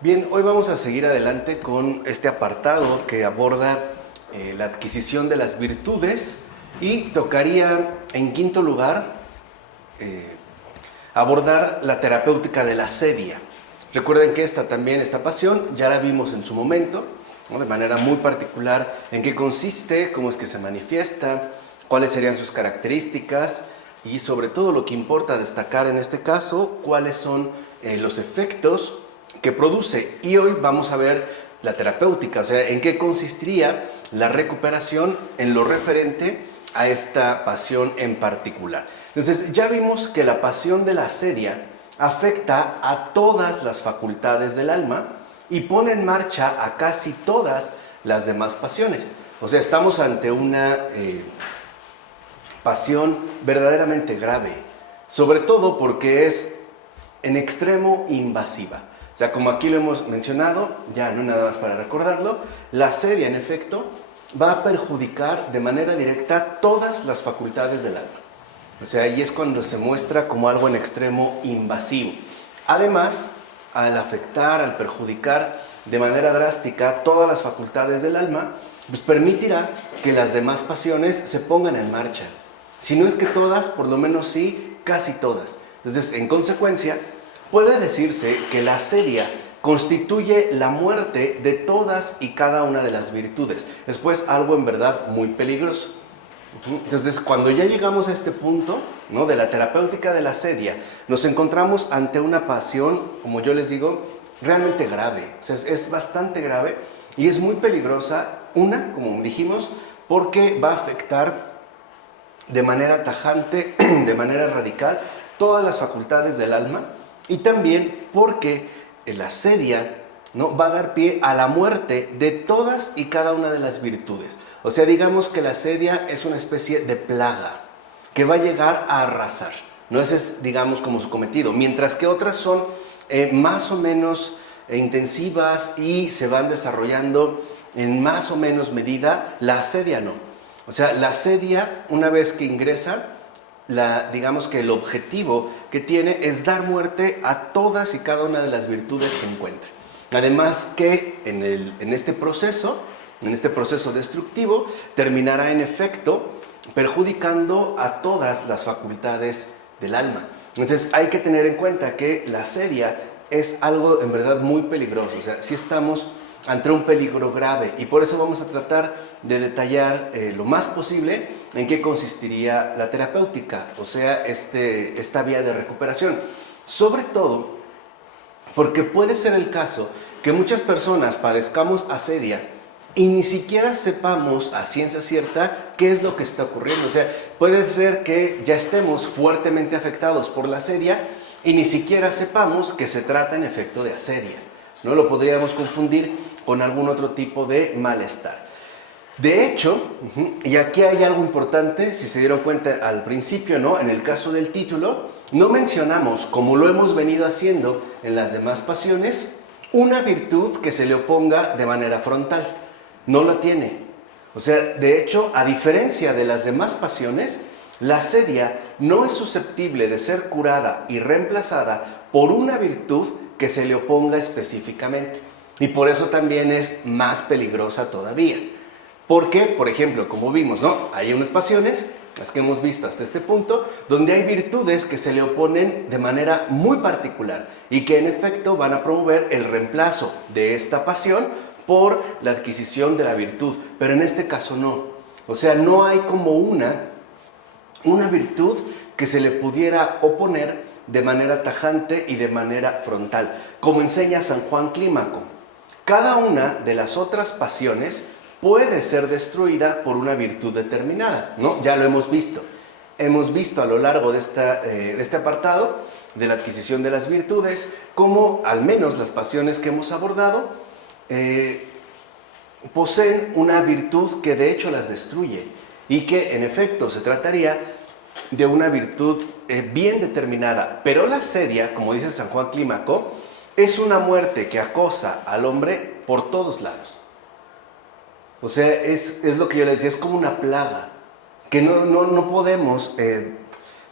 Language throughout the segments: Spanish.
Bien, hoy vamos a seguir adelante con este apartado que aborda la adquisición de las virtudes y tocaría en quinto lugar abordar la terapéutica de la sedia. Recuerden que esta pasión ya la vimos en su momento, ¿no? De manera muy particular en qué consiste, cómo es que se manifiesta, cuáles serían sus características y sobre todo lo que importa destacar en este caso, cuáles son los efectos que produce. Y hoy vamos a ver la terapéutica, o sea, en qué consistiría la recuperación en lo referente a esta pasión en particular. Entonces, ya vimos que la pasión de la sedia afecta a todas las facultades del alma y pone en marcha a casi todas las demás pasiones. O sea, estamos ante una pasión verdaderamente grave, sobre todo porque es en extremo invasiva. O sea, como aquí lo hemos mencionado, ya no nada más para recordarlo, la sedia en efecto va a perjudicar de manera directa todas las facultades del alma. O sea, ahí es cuando se muestra como algo en extremo invasivo. Además, al afectar, al perjudicar de manera drástica todas las facultades del alma, pues permitirá que las demás pasiones se pongan en marcha. Si no es que todas, por lo menos sí, casi todas. Entonces, en consecuencia, puede decirse que la sedia constituye la muerte de todas y cada una de las virtudes. Es pues algo en verdad muy peligroso. Entonces, cuando ya llegamos a este punto, ¿no?, de la terapéutica de la sedia, nos encontramos ante una pasión, como yo les digo, realmente grave. O sea, es bastante grave y es muy peligrosa. Una, como dijimos, porque va a afectar de manera tajante, de manera radical, todas las facultades del alma, y también porque la sedia, ¿no?, va a dar pie a la muerte de todas y cada una de las virtudes. O sea, digamos que la sedia es una especie de plaga que va a llegar a arrasar, ¿no? Ese es, digamos, como su cometido, mientras que otras son más o menos intensivas y se van desarrollando en más o menos medida. La sedia no. O sea, la sedia, una vez que ingresa, digamos que el objetivo que tiene es dar muerte a todas y cada una de las virtudes que encuentra. Además que en este proceso destructivo, terminará en efecto perjudicando a todas las facultades del alma. Entonces hay que tener en cuenta que la sedia es algo en verdad muy peligroso. O sea, si estamos ante un peligro grave, y por eso vamos a tratar de detallar lo más posible en qué consistiría la terapéutica, o sea, esta vía de recuperación. Sobre todo porque puede ser el caso que muchas personas padezcamos asedia y ni siquiera sepamos a ciencia cierta qué es lo que está ocurriendo. O sea, puede ser que ya estemos fuertemente afectados por la asedia y ni siquiera sepamos que se trata en efecto de asedia, ¿no? Lo podríamos confundir con algún otro tipo de malestar. De hecho, y aquí hay algo importante, si se dieron cuenta al principio, ¿no?, en el caso del título, no mencionamos, como lo hemos venido haciendo en las demás pasiones, una virtud que se le oponga de manera frontal. No la tiene. O sea, de hecho, a diferencia de las demás pasiones, la sedia no es susceptible de ser curada y reemplazada por una virtud que se le oponga específicamente. Y por eso también es más peligrosa todavía. Porque, por ejemplo, como vimos, ¿no?, hay unas pasiones, las que hemos visto hasta este punto, donde hay virtudes que se le oponen de manera muy particular y que en efecto van a promover el reemplazo de esta pasión por la adquisición de la virtud, pero en este caso no. O sea, no hay como una virtud que se le pudiera oponer de manera tajante y de manera frontal, como enseña San Juan Clímaco. Cada una de las otras pasiones puede ser destruida por una virtud determinada, ¿no? Ya lo hemos visto. Hemos visto a lo largo de este apartado de la adquisición de las virtudes, cómo al menos las pasiones que hemos abordado poseen una virtud que de hecho las destruye y que en efecto se trataría de una virtud bien determinada. Pero la sedia, como dice San Juan Clímaco, es una muerte que acosa al hombre por todos lados. O sea, es lo que yo les decía, es como una plaga, que no podemos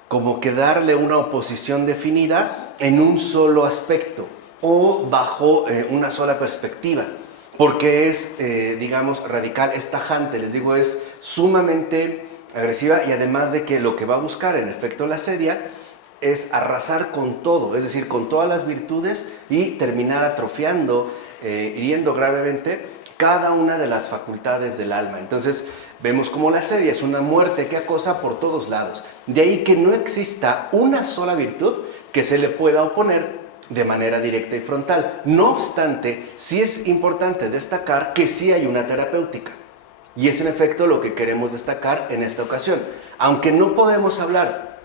como que darle una oposición definida en un solo aspecto. o bajo una sola perspectiva, porque es, digamos, radical, es tajante, les digo, es sumamente agresiva, y además de que lo que va a buscar en efecto la sedia es arrasar con todo, es decir, con todas las virtudes, y terminar atrofiando, hiriendo gravemente cada una de las facultades del alma. Entonces vemos como la sedia es una muerte que acosa por todos lados. De ahí que no exista una sola virtud que se le pueda oponer de manera directa y frontal. No obstante, sí es importante destacar que sí hay una terapéutica. Y es en efecto lo que queremos destacar en esta ocasión. Aunque no podemos hablar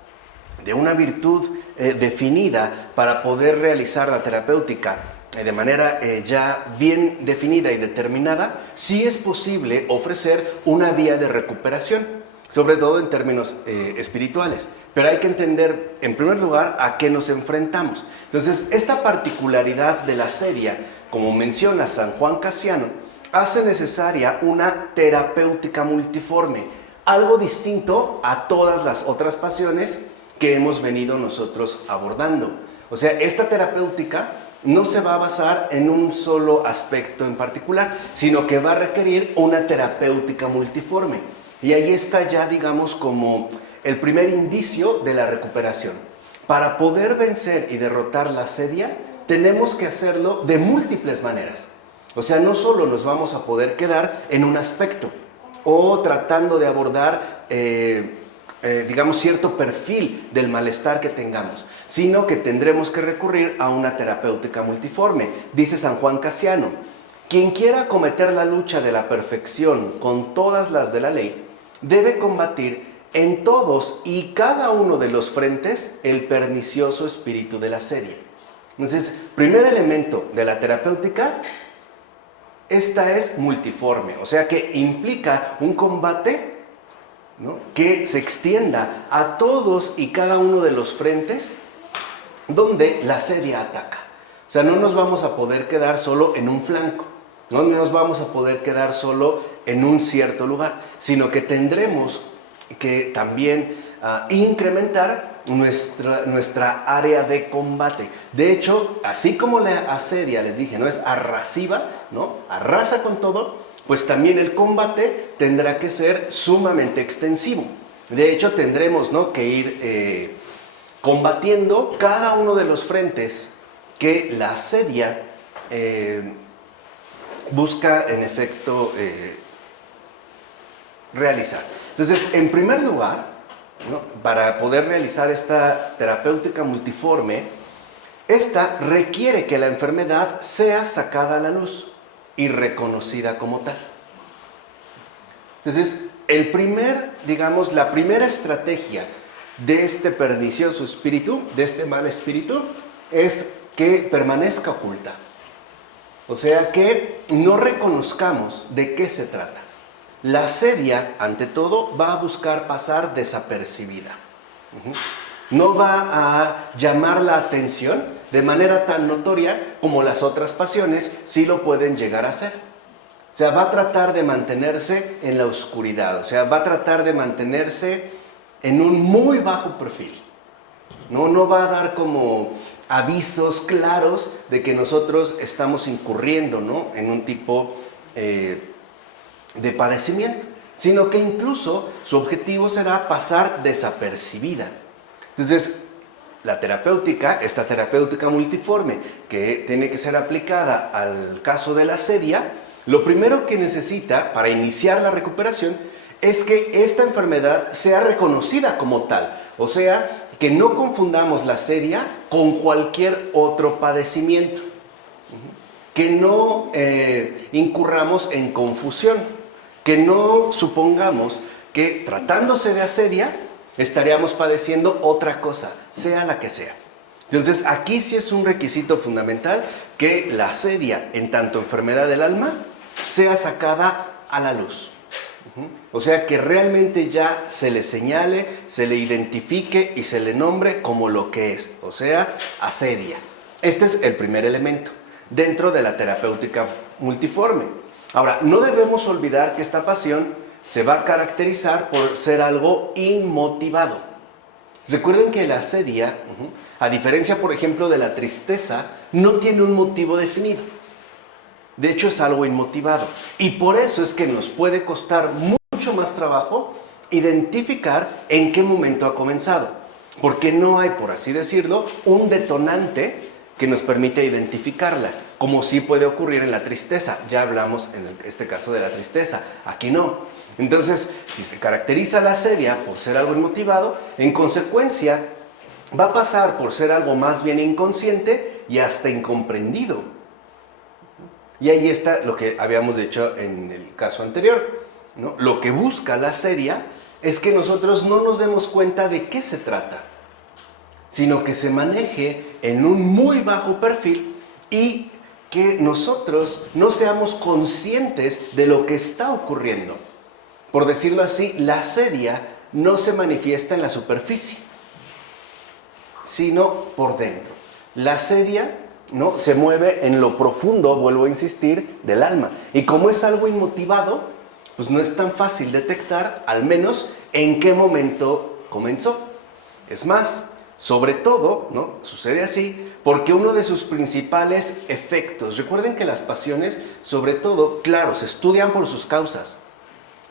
de una virtud definida para poder realizar la terapéutica de manera ya bien definida y determinada, sí es posible ofrecer una vía de recuperación, sobre todo en términos espirituales. Pero hay que entender, en primer lugar, a qué nos enfrentamos. Entonces, esta particularidad de la sedia, como menciona San Juan Cassiano, hace necesaria una terapéutica multiforme, algo distinto a todas las otras pasiones que hemos venido nosotros abordando. O sea, esta terapéutica no se va a basar en un solo aspecto en particular, sino que va a requerir una terapéutica multiforme. Y ahí está ya, digamos, como el primer indicio de la recuperación. Para poder vencer y derrotar la sedia, tenemos que hacerlo de múltiples maneras. O sea, no solo nos vamos a poder quedar en un aspecto o tratando de abordar, digamos, cierto perfil del malestar que tengamos, sino que tendremos que recurrir a una terapéutica multiforme. Dice San Juan Cassiano: quien quiera acometer la lucha de la perfección con todas las de la ley, debe combatir en todos y cada uno de los frentes el pernicioso espíritu de la sedia. Entonces, primer elemento de la terapéutica, esta es multiforme, o sea que implica un combate, ¿no?, que se extienda a todos y cada uno de los frentes donde la sedia ataca. O sea, no nos vamos a poder quedar solo en un flanco, no nos vamos a poder quedar solo en un cierto lugar, sino que tendremos que también incrementar nuestra área de combate. De hecho, así como la asedia, les dije, no es arrasiva, ¿no?, arrasa con todo, pues también el combate tendrá que ser sumamente extensivo. De hecho, tendremos, ¿no?, que ir combatiendo cada uno de los frentes que la asedia busca en efecto realizar. Entonces, en primer lugar, ¿no?, para poder realizar esta terapéutica multiforme, esta requiere que la enfermedad sea sacada a la luz y reconocida como tal. Entonces, la primera estrategia de este pernicioso espíritu, de este mal espíritu, es que permanezca oculta. O sea, que no reconozcamos de qué se trata. La asedia, ante todo, va a buscar pasar desapercibida. No va a llamar la atención de manera tan notoria como las otras pasiones sí lo pueden llegar a hacer. O sea, va a tratar de mantenerse en la oscuridad, o sea, va a tratar de mantenerse en un muy bajo perfil. No va a dar como avisos claros de que nosotros estamos incurriendo, ¿no?, en un tipo de padecimiento, sino que incluso su objetivo será pasar desapercibida. Entonces, esta terapéutica multiforme, que tiene que ser aplicada al caso de la asedia, lo primero que necesita para iniciar la recuperación es que esta enfermedad sea reconocida como tal. O sea, que no confundamos la asedia con cualquier otro padecimiento. Que no incurramos en confusión. Que no supongamos que tratándose de asedia estaríamos padeciendo otra cosa, sea la que sea. Entonces, aquí sí es un requisito fundamental que la asedia, en tanto enfermedad del alma, sea sacada a la luz. O sea, que realmente ya se le señale, se le identifique y se le nombre como lo que es, o sea, asedia. Este es el primer elemento dentro de la terapéutica multiforme. Ahora, no debemos olvidar que esta pasión se va a caracterizar por ser algo inmotivado. Recuerden que la asedia, a diferencia, por ejemplo, de la tristeza, no tiene un motivo definido. De hecho, es algo inmotivado. Y por eso es que nos puede costar mucho más trabajo identificar en qué momento ha comenzado. Porque no hay, por así decirlo, un detonante que nos permite identificarla, como sí puede ocurrir en la tristeza. Ya hablamos en este caso de la tristeza, aquí no. Entonces, si se caracteriza la asedia por ser algo inmotivado, en consecuencia va a pasar por ser algo más bien inconsciente y hasta incomprendido. Y ahí está lo que habíamos dicho en el caso anterior, ¿no? Lo que busca la asedia es que nosotros no nos demos cuenta de qué se trata, sino que se maneje en un muy bajo perfil y que nosotros no seamos conscientes de lo que está ocurriendo. Por decirlo así, la asedia no se manifiesta en la superficie, sino por dentro. La asedia, ¿no?, se mueve en lo profundo, vuelvo a insistir, del alma. Y como es algo inmotivado, pues no es tan fácil detectar, al menos, en qué momento comenzó. Es más, sobre todo, ¿no?, sucede así porque uno de sus principales efectos, recuerden que las pasiones, sobre todo, claro, se estudian por sus causas,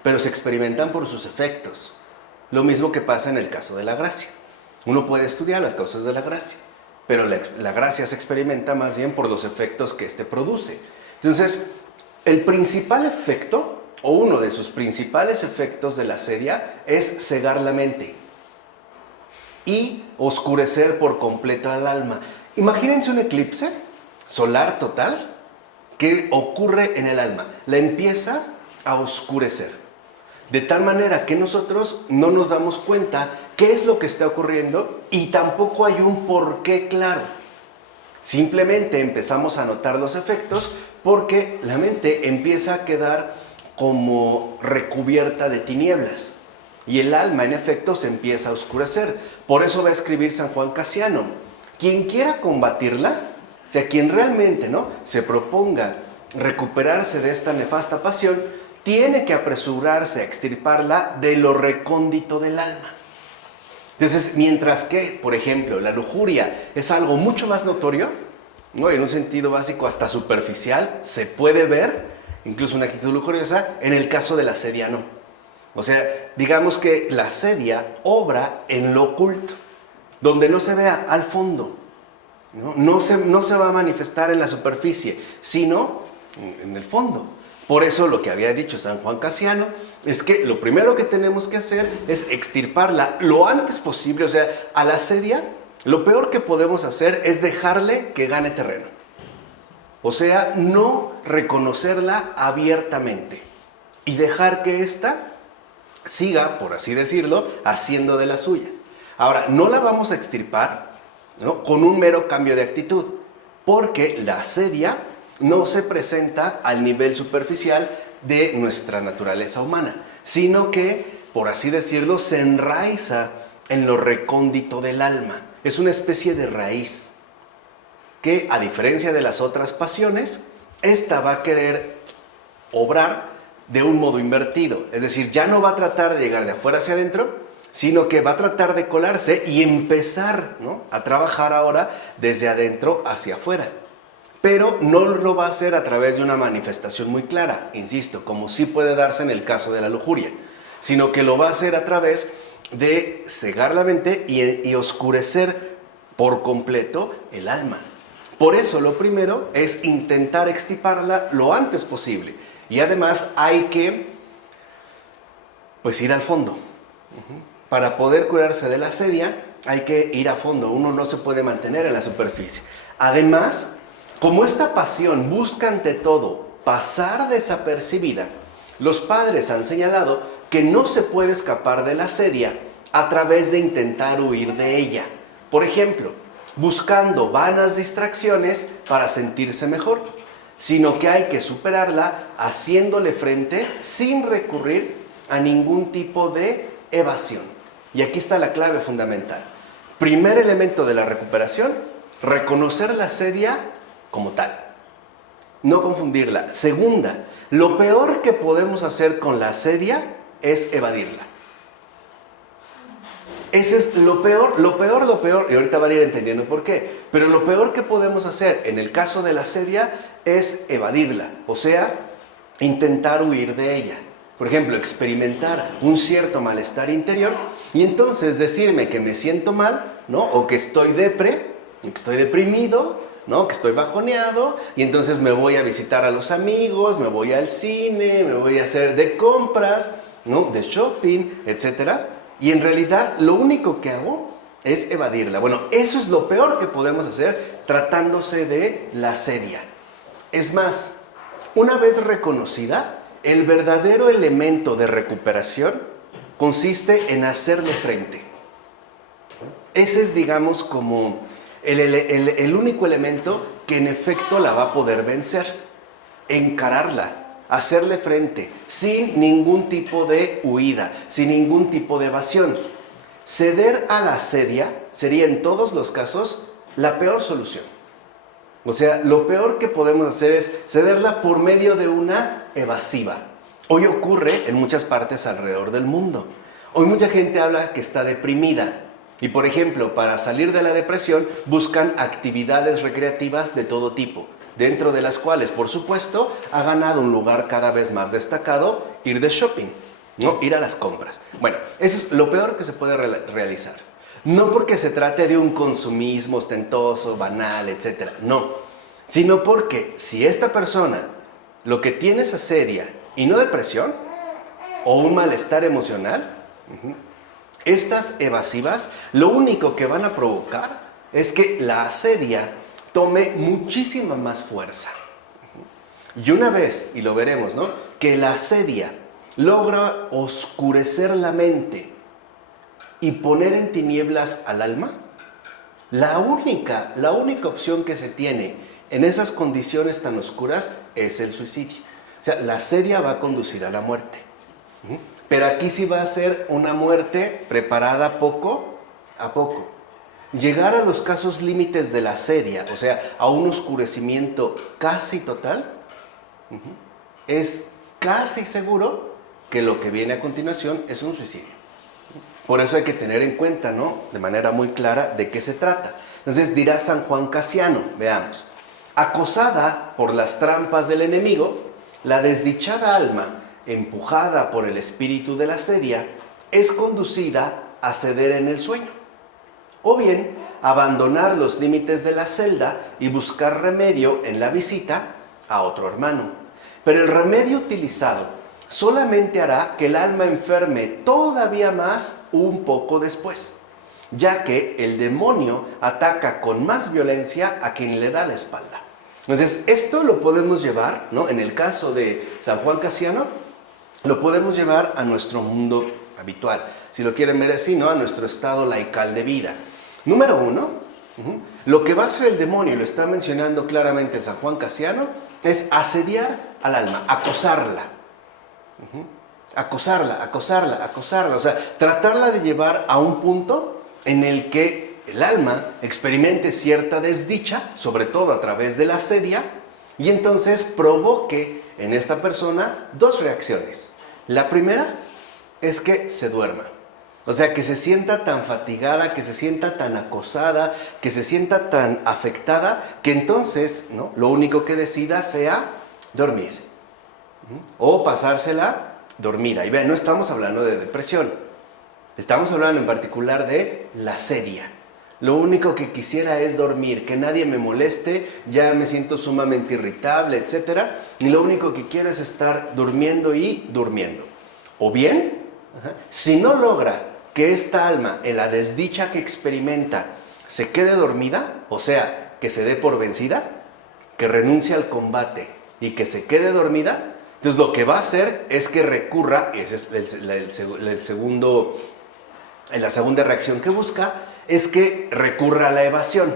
pero se experimentan por sus efectos. Lo mismo que pasa en el caso de la gracia. Uno puede estudiar las causas de la gracia, pero la gracia se experimenta más bien por los efectos que éste produce. Entonces, el principal efecto, o uno de sus principales efectos de la asedia, es cegar la mente y oscurecer por completo al alma. Imagínense un eclipse solar total que ocurre en el alma. La empieza a oscurecer, de tal manera que nosotros no nos damos cuenta qué es lo que está ocurriendo y tampoco hay un porqué claro. Simplemente empezamos a notar los efectos porque la mente empieza a quedar como recubierta de tinieblas y el alma, en efecto, se empieza a oscurecer. Por eso va a escribir San Juan Casiano: quien quiera combatirla, o sea, quien realmente, ¿no?, se proponga recuperarse de esta nefasta pasión, tiene que apresurarse a extirparla de lo recóndito del alma. Entonces, mientras que, por ejemplo, la lujuria es algo mucho más notorio, ¿no?, en un sentido básico hasta superficial, se puede ver, incluso una actitud lujuriosa, en el caso de la asedia no. O sea, digamos que la asedia obra en lo oculto, donde no se vea al fondo, ¿no? No se va a manifestar en la superficie, sino en el fondo. Por eso lo que había dicho San Juan Casiano es que lo primero que tenemos que hacer es extirparla lo antes posible. O sea, a la asedia lo peor que podemos hacer es dejarle que gane terreno. O sea, no reconocerla abiertamente y dejar que ésta siga, por así decirlo, haciendo de las suyas. Ahora, no la vamos a extirpar, ¿no?, con un mero cambio de actitud, porque la asedia no se presenta al nivel superficial de nuestra naturaleza humana, sino que, por así decirlo, se enraiza en lo recóndito del alma. Es una especie de raíz que, a diferencia de las otras pasiones, esta va a querer obrar de un modo invertido. Es decir, ya no va a tratar de llegar de afuera hacia adentro, sino que va a tratar de colarse y empezar, ¿no?, a trabajar ahora desde adentro hacia afuera. Pero no lo va a hacer a través de una manifestación muy clara, insisto, como sí puede darse en el caso de la lujuria, sino que lo va a hacer a través de cegar la mente y oscurecer por completo el alma. Por eso lo primero es intentar extirparla lo antes posible. Y además hay que, pues, ir al fondo. Para poder curarse de la asedia hay que ir a fondo. Uno no se puede mantener en la superficie. Además, como esta pasión busca ante todo pasar desapercibida, los padres han señalado que no se puede escapar de la asedia a través de intentar huir de ella. Por ejemplo, buscando vanas distracciones para sentirse mejor, sino que hay que superarla haciéndole frente sin recurrir a ningún tipo de evasión. Y aquí está la clave fundamental. Primer elemento de la recuperación: reconocer la asedia como tal, no confundirla. Segunda, lo peor que podemos hacer con la asedia es evadirla. Ese es lo peor, lo peor, y ahorita van a ir entendiendo por qué, pero lo peor que podemos hacer en el caso de la sedia es evadirla, o sea, intentar huir de ella. Por ejemplo, experimentar un cierto malestar interior y entonces decirme que me siento mal, ¿no? O que estoy deprimido, ¿no? Que estoy bajoneado y entonces me voy a visitar a los amigos, me voy al cine, me voy a hacer de compras, ¿no? De shopping, etcétera. Y en realidad lo único que hago es evadirla. Bueno, eso es lo peor que podemos hacer tratándose de la sedia. Es más, una vez reconocida, el verdadero elemento de recuperación consiste en hacerle frente. Ese es, digamos, como el único elemento que en efecto la va a poder vencer. Encararla, hacerle frente, sin ningún tipo de huida, sin ningún tipo de evasión. Ceder a la sedia sería en todos los casos la peor solución. O sea, lo peor que podemos hacer es cederla por medio de una evasiva. Hoy ocurre en muchas partes alrededor del mundo. Hoy mucha gente habla que está deprimida. Y por ejemplo, para salir de la depresión buscan actividades recreativas de todo tipo, dentro de las cuales, por supuesto, ha ganado un lugar cada vez más destacado ir de shopping, ¿no? Ir a las compras. Bueno, eso es lo peor que se puede realizar. No porque se trate de un consumismo ostentoso, banal, etc. No, sino porque si esta persona lo que tiene es asedia y no depresión o un malestar emocional, estas evasivas lo único que van a provocar es que la asedia tome muchísima más fuerza. Y una vez, y lo veremos, ¿no?, que la asedia logra oscurecer la mente y poner en tinieblas al alma, la única opción que se tiene en esas condiciones tan oscuras es el suicidio. O sea, la asedia va a conducir a la muerte. Pero aquí sí va a ser una muerte preparada poco a poco. Llegar a los casos límites de la asedia, o sea, a un oscurecimiento casi total, es casi seguro que lo que viene a continuación es un suicidio. Por eso hay que tener en cuenta, ¿no?, de manera muy clara de qué se trata. Entonces dirá San Juan Casiano, veamos: acosada por las trampas del enemigo, la desdichada alma, empujada por el espíritu de la asedia, es conducida a ceder en el sueño, o bien abandonar los límites de la celda y buscar remedio en la visita a otro hermano. Pero el remedio utilizado solamente hará que el alma enferme todavía más un poco después, ya que el demonio ataca con más violencia a quien le da la espalda. Entonces, esto lo podemos llevar, ¿no?, en el caso de San Juan Casiano, lo podemos llevar a nuestro mundo habitual, si lo quieren ver así, ¿no?, a nuestro estado laical de vida. Número uno, lo que va a hacer el demonio, y lo está mencionando claramente San Juan Casiano, es asediar al alma, acosarla. Acosarla, o sea, tratarla de llevar a un punto en el que el alma experimente cierta desdicha, sobre todo a través de la asedia, y entonces provoque en esta persona dos reacciones. La primera es que se duerma, o sea, que se sienta tan fatigada, que se sienta tan acosada, que se sienta tan afectada, que entonces, ¿no?, lo único que decida sea dormir o pasársela dormida. Y vean, no estamos hablando de depresión, estamos hablando en particular de la asedia. Lo único que quisiera es dormir, que nadie me moleste, ya me siento sumamente irritable, etc. Y lo único que quiero es estar durmiendo y durmiendo. O bien, si no logra que esta alma, en la desdicha que experimenta, se quede dormida, o sea, que se dé por vencida, que renuncie al combate y que se quede dormida, entonces lo que va a hacer es que recurra, esa es la segunda reacción que busca, es que recurra a la evasión.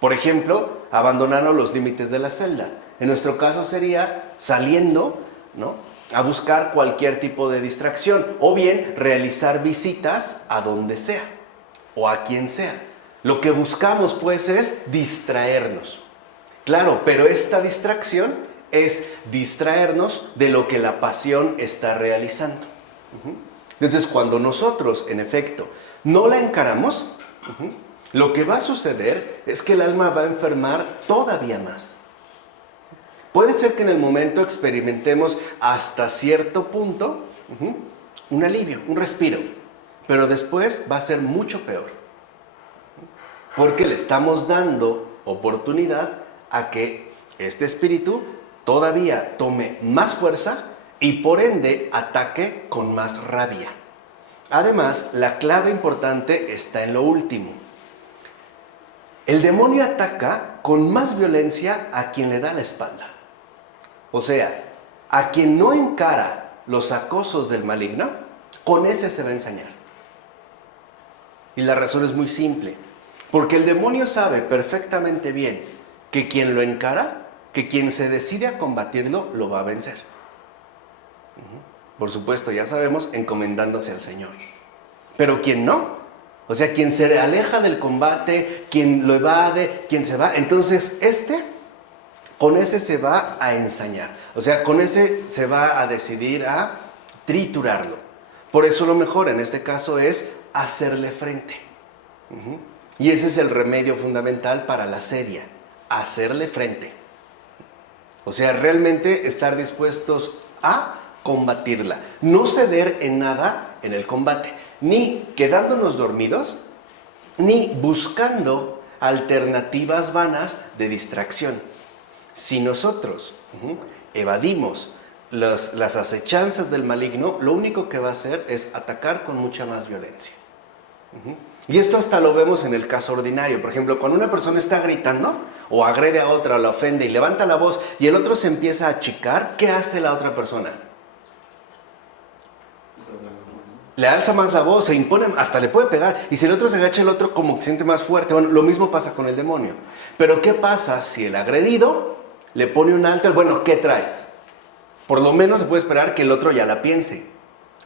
Por ejemplo, abandonando los límites de la celda. En nuestro caso sería saliendo, ¿no?, a buscar cualquier tipo de distracción, o bien realizar visitas a donde sea o a quien sea. Lo que buscamos, pues, es distraernos. Claro, pero esta distracción es distraernos de lo que la pasión está realizando. Entonces, cuando nosotros, en efecto, no la encaramos, lo que va a suceder es que el alma va a enfermar todavía más. Puede ser que en el momento experimentemos hasta cierto punto un alivio, un respiro, pero después va a ser mucho peor, porque le estamos dando oportunidad a que este espíritu todavía tome más fuerza y por ende ataque con más rabia. Además, la clave importante está en lo último. El demonio ataca con más violencia a quien le da la espalda. O sea, a quien no encara los acosos del maligno, con ese se va a ensañar. Y la razón es muy simple. Porque el demonio sabe perfectamente bien que quien lo encara, que quien se decide a combatirlo, lo va a vencer. Por supuesto, ya sabemos, encomendándose al Señor. Pero quien no, o sea, quien se aleja del combate, quien lo evade, quien se va, entonces con ese se va a ensañar. O sea, con ese se va a decidir a triturarlo. Por eso lo mejor en este caso es hacerle frente. Y ese es el remedio fundamental para la asedia, hacerle frente. O sea, realmente estar dispuestos a combatirla. No ceder en nada en el combate, ni quedándonos dormidos, ni buscando alternativas vanas de distracción. Si nosotros evadimos las acechanzas del maligno, lo único que va a hacer es atacar con mucha más violencia. Y esto hasta lo vemos en el caso ordinario. Por ejemplo, cuando una persona está gritando o agrede a otra, o la ofende y levanta la voz y el otro se empieza a achicar, ¿qué hace la otra persona? Le alza más la voz, se impone, hasta le puede pegar. Y si el otro se agacha, el otro como que se siente más fuerte. Bueno, lo mismo pasa con el demonio. Pero ¿qué pasa si el agredido le pone un alto? Bueno, ¿qué traes? Por lo menos se puede esperar que el otro ya la piense.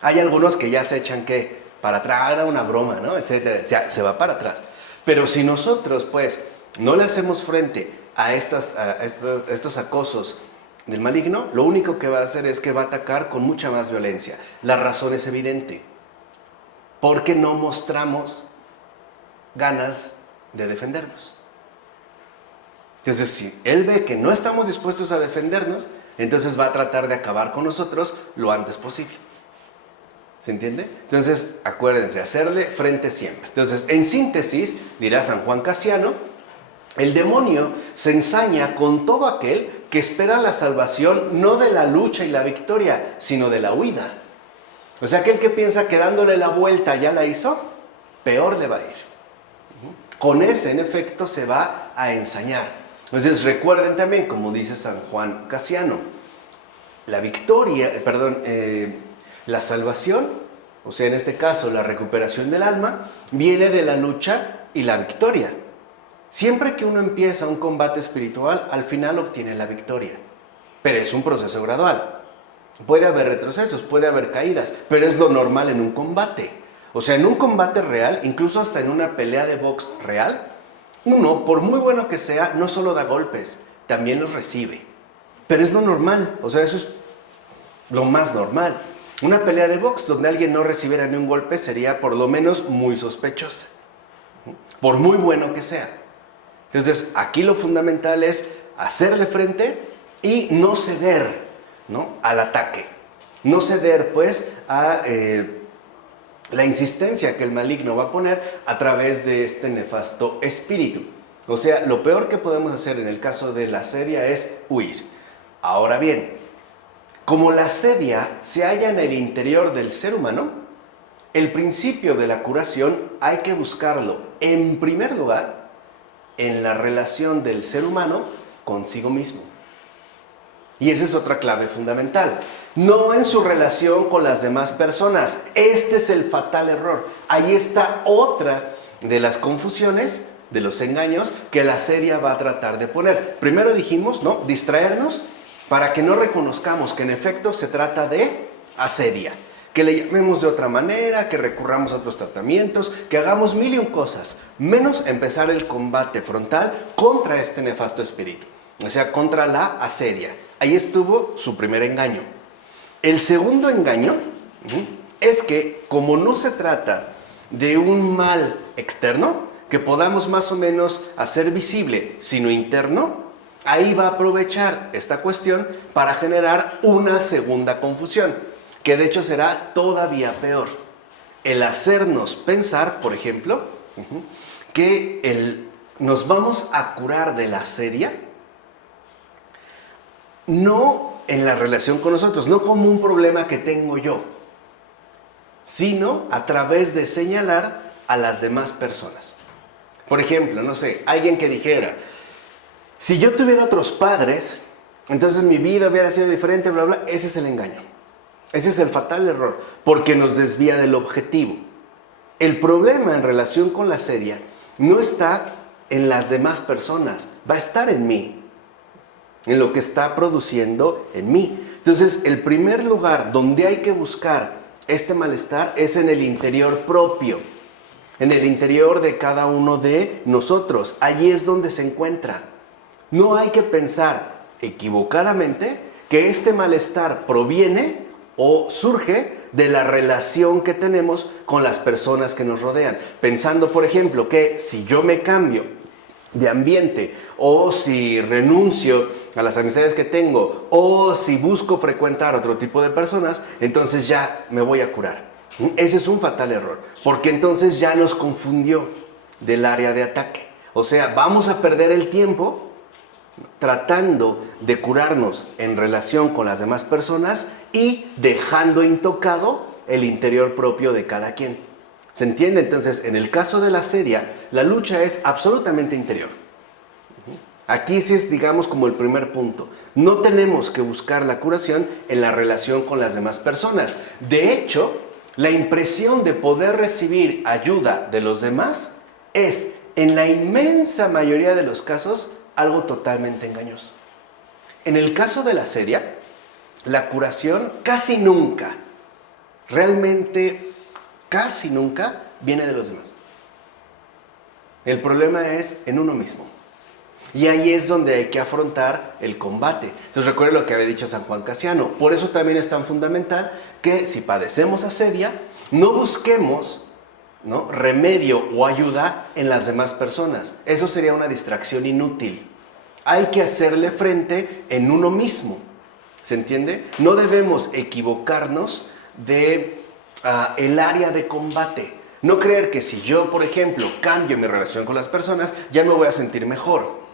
Hay algunos que ya se echan ¿qué? Para atrás, era una broma, ¿no? Etcétera. Ya se va para atrás. Pero si nosotros, pues, no le hacemos frente a estos acosos del maligno, lo único que va a hacer es que va a atacar con mucha más violencia. La razón es evidente. Porque no mostramos ganas de defendernos. Entonces, si él ve que no estamos dispuestos a defendernos, entonces va a tratar de acabar con nosotros lo antes posible. ¿Se entiende? Entonces, acuérdense, hacerle frente siempre. Entonces, en síntesis, dirá San Juan Casiano, el demonio se ensaña con todo aquel que espera la salvación no de la lucha y la victoria, sino de la huida. O sea, aquel que piensa que dándole la vuelta ya la hizo, peor le va a ir. Con ese, en efecto, se va a ensañar. Entonces, recuerden también, como dice San Juan Casiano, la victoria, la salvación, o sea, en este caso, la recuperación del alma, viene de la lucha y la victoria. Siempre que uno empieza un combate espiritual, al final obtiene la victoria. Pero es un proceso gradual. Puede haber retrocesos, puede haber caídas, pero es lo normal en un combate. O sea, en un combate real, incluso hasta en una pelea de box real, uno, por muy bueno que sea, no solo da golpes, también los recibe. Pero es lo normal, o sea, eso es lo más normal. Una pelea de box donde alguien no recibiera ni un golpe sería por lo menos muy sospechosa, por muy bueno que sea. Entonces, aquí lo fundamental es hacerle frente y no ceder, ¿no?, al ataque. No ceder, pues, a la insistencia que el maligno va a poner a través de este nefasto espíritu. O sea, lo peor que podemos hacer en el caso de la asedia es huir. Ahora bien, como la asedia se halla en el interior del ser humano, el principio de la curación hay que buscarlo, en primer lugar, en la relación del ser humano consigo mismo. Y esa es otra clave fundamental. No en su relación con las demás personas. Este es el fatal error. Ahí está otra de las confusiones, de los engaños que la asedia va a tratar de poner. Primero dijimos, ¿no?, distraernos para que no reconozcamos que en efecto se trata de asedia. Que le llamemos de otra manera, que recurramos a otros tratamientos, que hagamos mil y un cosas, menos empezar el combate frontal contra este nefasto espíritu. O sea, contra la asedia. Ahí estuvo su primer engaño. El segundo engaño es que como no se trata de un mal externo, que podamos más o menos hacer visible, sino interno, ahí va a aprovechar esta cuestión para generar una segunda confusión, que de hecho será todavía peor. El hacernos pensar, por ejemplo, que nos vamos a curar de la asedia, no en la relación con nosotros, no como un problema que tengo yo, sino a través de señalar a las demás personas. Por ejemplo, no sé, alguien que dijera, si yo tuviera otros padres, entonces mi vida hubiera sido diferente, bla, bla. Ese es el engaño. Ese es el fatal error, porque nos desvía del objetivo. El problema en relación con la asedia no está en las demás personas, va a estar en mí, en lo que está produciendo en mí. Entonces, el primer lugar donde hay que buscar este malestar es en el interior propio, en el interior de cada uno de nosotros. Allí es donde se encuentra. No hay que pensar equivocadamente que este malestar proviene o surge de la relación que tenemos con las personas que nos rodean. Pensando, por ejemplo, que si yo me cambio de ambiente, o si renuncio a las amistades que tengo, o si busco frecuentar otro tipo de personas, entonces ya me voy a curar. Ese es un fatal error, porque entonces ya nos confundió del área de ataque. O sea, vamos a perder el tiempo tratando de curarnos en relación con las demás personas y dejando intocado el interior propio de cada quien. ¿Se entiende? Entonces, en el caso de la asedia, la lucha es absolutamente interior. Aquí sí es, digamos, como el primer punto. No tenemos que buscar la curación en la relación con las demás personas. De hecho, la impresión de poder recibir ayuda de los demás es, en la inmensa mayoría de los casos, algo totalmente engañoso. En el caso de la asedia, la curación casi nunca, realmente casi nunca, viene de los demás. El problema es en uno mismo. Y ahí es donde hay que afrontar el combate. Entonces recuerden lo que había dicho San Juan Casiano. Por eso también es tan fundamental que si padecemos asedia, no busquemos, ¿no?, remedio o ayuda en las demás personas. Eso sería una distracción inútil. Hay que hacerle frente en uno mismo. ¿Se entiende? No debemos equivocarnos de el área de combate. No creer que si yo, por ejemplo, cambio mi relación con las personas, ya me voy a sentir mejor.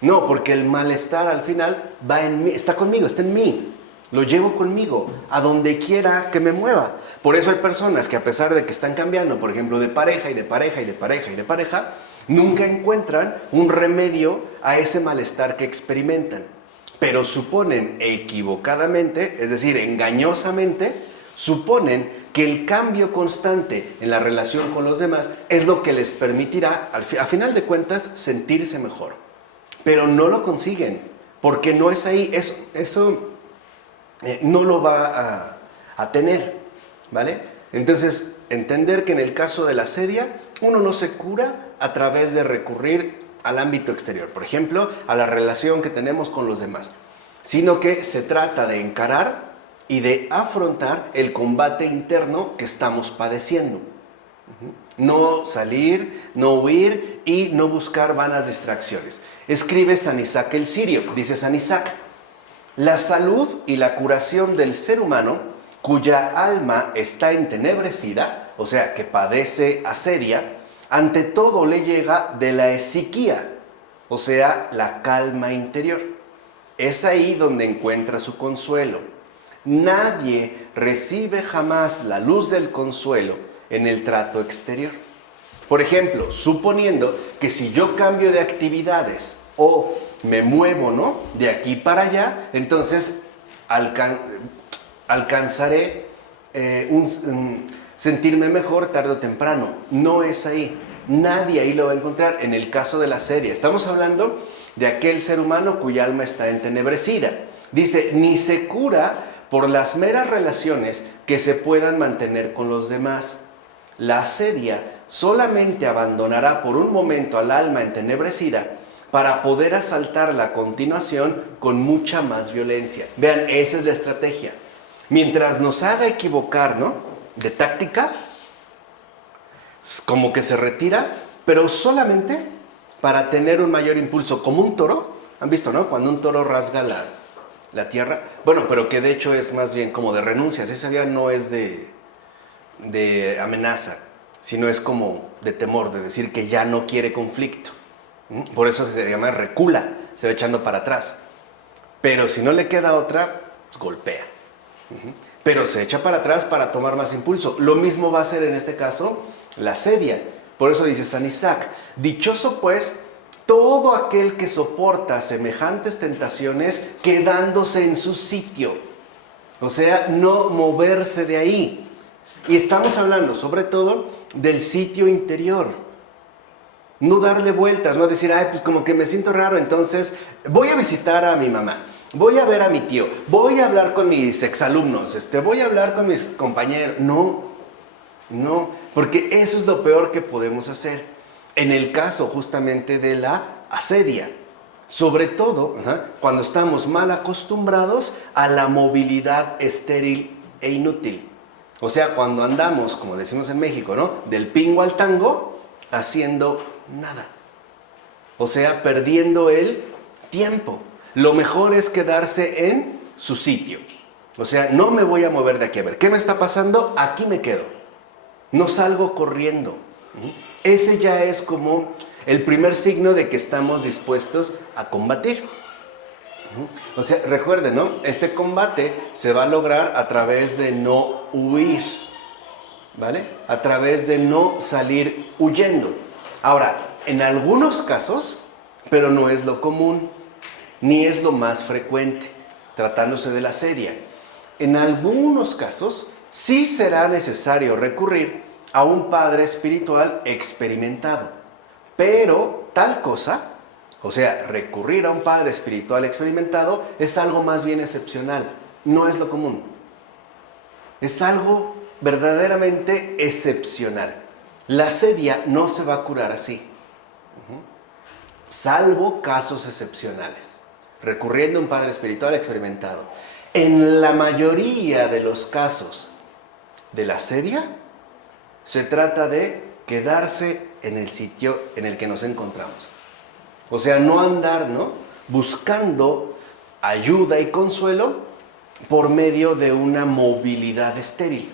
No, porque el malestar al final va en mí, está conmigo, está en mí. Lo llevo conmigo, a donde quiera que me mueva. Por eso hay personas que a pesar de que están cambiando, por ejemplo, de pareja y de pareja y de pareja y de pareja, nunca encuentran un remedio a ese malestar que experimentan. Pero suponen equivocadamente, es decir, engañosamente, suponen que el cambio constante en la relación con los demás es lo que les permitirá, a final de cuentas, sentirse mejor. Pero no lo consiguen, porque no es ahí, eso no lo va a tener, ¿vale? Entonces, entender que en el caso de la asedia, uno no se cura a través de recurrir al ámbito exterior, por ejemplo, a la relación que tenemos con los demás, sino que se trata de encarar y de afrontar el combate interno que estamos padeciendo. No salir, no huir y no buscar vanas distracciones. Escribe San Isaac el Sirio, dice San Isaac: la salud y la curación del ser humano cuya alma está entenebrecida, o sea, que padece asedia, ante todo le llega de la esiquía, o sea, la calma interior. Es ahí donde encuentra su consuelo. Nadie recibe jamás la luz del consuelo en el trato exterior. Por ejemplo, suponiendo que si yo cambio de actividades o me muevo, ¿no?, de aquí para allá, entonces alcanzaré sentirme mejor tarde o temprano. No es ahí. Nadie ahí lo va a encontrar. En el caso de la asedia, estamos hablando de aquel ser humano cuya alma está entenebrecida. Dice, ni se cura por las meras relaciones que se puedan mantener con los demás. La asedia solamente abandonará por un momento al alma entenebrecida para poder asaltarla a continuación con mucha más violencia. Vean, esa es la estrategia. Mientras nos haga equivocar, ¿no?, de táctica, como que se retira, pero solamente para tener un mayor impulso, como un toro. ¿Han visto, no? Cuando un toro rasga la tierra. Bueno, pero que de hecho es más bien como de renuncia. Esa vía no es de amenaza, sino es como de temor, de decir que ya no quiere conflicto. Por eso se llama recula, se va echando para atrás. Pero si no le queda otra, pues golpea. Pero se echa para atrás para tomar más impulso. Lo mismo va a ser en este caso la sedia. Por eso dice San Isaac: dichoso pues todo aquel que soporta semejantes tentaciones quedándose en su sitio. O sea, no moverse de ahí. Y estamos hablando sobre todo del sitio interior. No darle vueltas, no decir, ay, pues como que me siento raro, entonces voy a visitar a mi mamá, voy a ver a mi tío, voy a hablar con mis exalumnos, voy a hablar con mis compañeros. No, porque eso es lo peor que podemos hacer. En el caso justamente de la asedia, sobre todo cuando estamos mal acostumbrados a la movilidad estéril e inútil. O sea, cuando andamos, como decimos en México, ¿no?, del pingo al tango, haciendo nada. O sea, perdiendo el tiempo. Lo mejor es quedarse en su sitio. O sea, no me voy a mover de aquí. A ver, ¿qué me está pasando? Aquí me quedo. No salgo corriendo. Ese ya es como el primer signo de que estamos dispuestos a combatir. O sea, recuerden, ¿no? Este combate se va a lograr a través de no huir, ¿vale? A través de no salir huyendo. Ahora, en algunos casos, pero no es lo común, ni es lo más frecuente, tratándose de la sedia. En algunos casos, sí será necesario recurrir a un padre espiritual experimentado, pero tal cosa, o sea, recurrir a un padre espiritual experimentado es algo más bien excepcional, no es lo común. Es algo verdaderamente excepcional. La sedia no se va a curar así, salvo casos excepcionales, recurriendo a un padre espiritual experimentado. En la mayoría de los casos de la sedia, se trata de quedarse en el sitio en el que nos encontramos. O sea, no andar, ¿no?, buscando ayuda y consuelo por medio de una movilidad estéril.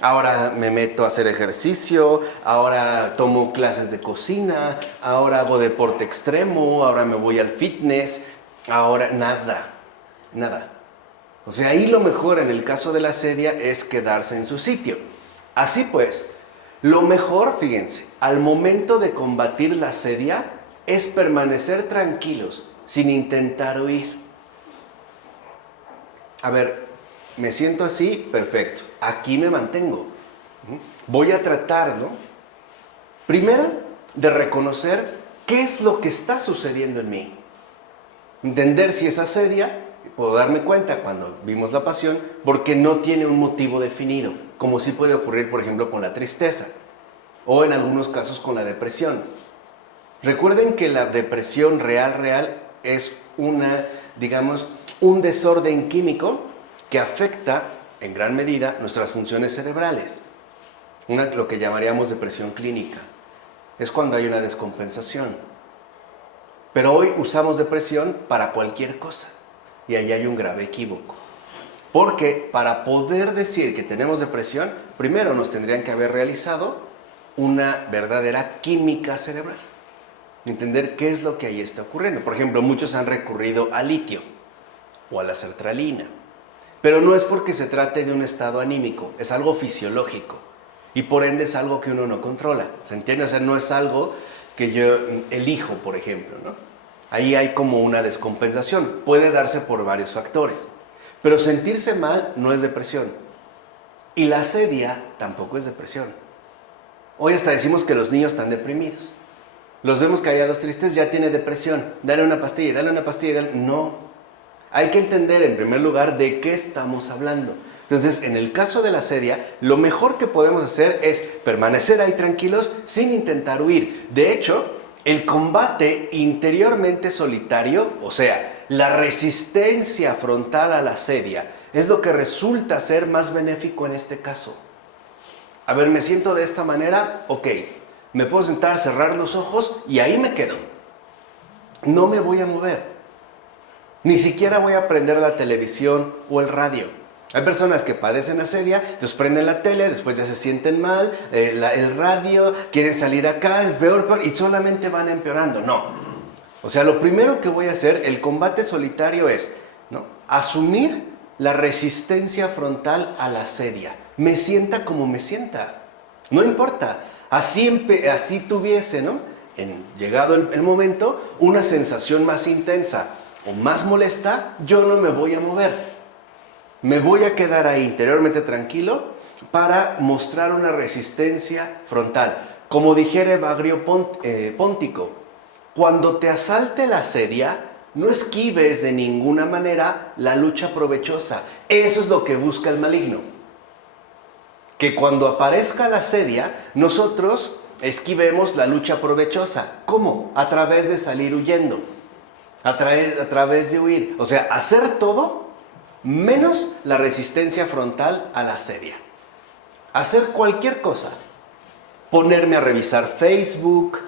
Ahora me meto a hacer ejercicio, ahora tomo clases de cocina, ahora hago deporte extremo, ahora me voy al fitness, ahora nada. O sea, ahí lo mejor en el caso de la sedia es quedarse en su sitio. Así pues, lo mejor, fíjense, al momento de combatir la sedia es permanecer tranquilos, sin intentar huir. A ver, me siento así, perfecto, aquí me mantengo. Voy a tratar, ¿no?, primero, de reconocer qué es lo que está sucediendo en mí. Entender si es asedia. Puedo darme cuenta cuando vimos la pasión porque no tiene un motivo definido, como sí puede ocurrir, por ejemplo, con la tristeza o en algunos casos con la depresión. Recuerden que la depresión real es un desorden químico que afecta en gran medida nuestras funciones cerebrales. Lo que llamaríamos depresión clínica. Es cuando hay una descompensación. Pero hoy usamos depresión para cualquier cosa. Y ahí hay un grave equívoco. Porque para poder decir que tenemos depresión, primero nos tendrían que haber realizado una verdadera química cerebral. Entender qué es lo que ahí está ocurriendo. Por ejemplo, muchos han recurrido al litio o a la sertralina. Pero no es porque se trate de un estado anímico, es algo fisiológico. Y por ende es algo que uno no controla. ¿Se entiende? O sea, no es algo que yo elijo, por ejemplo, ¿no? Ahí hay como una descompensación. Puede darse por varios factores. Pero sentirse mal no es depresión. Y la asedia tampoco es depresión. Hoy hasta decimos que los niños están deprimidos. Los vemos callados, tristes, ya tiene depresión. Dale una pastilla. No. Hay que entender en primer lugar de qué estamos hablando. Entonces, en el caso de la asedia, lo mejor que podemos hacer es permanecer ahí tranquilos sin intentar huir. De hecho, el combate interiormente solitario, o sea, la resistencia frontal a la asedia, es lo que resulta ser más benéfico en este caso. A ver, me siento de esta manera, ok. Me puedo sentar, cerrar los ojos y ahí me quedo. No me voy a mover. Ni siquiera voy a prender la televisión o el radio. Hay personas que padecen asedia, entonces prenden la tele, después ya se sienten mal, el radio, quieren salir acá, es peor, y solamente van empeorando. No. O sea, lo primero que voy a hacer, el combate solitario es, ¿no?, asumir la resistencia frontal a la asedia. Me sienta como me sienta. No importa. Así tuviese, ¿no?, llegado el momento, una sensación más intensa o más molesta, yo no me voy a mover. Me voy a quedar ahí interiormente tranquilo para mostrar una resistencia frontal. Como dijera Evagrio Póntico, cuando te asalte la asedia, no esquives de ninguna manera la lucha provechosa. Eso es lo que busca el maligno. Que cuando aparezca la asedia, nosotros esquivemos la lucha provechosa. ¿Cómo? A través de salir huyendo. A través de huir. O sea, hacer todo menos la resistencia frontal a la asedia. Hacer cualquier cosa. Ponerme a revisar Facebook,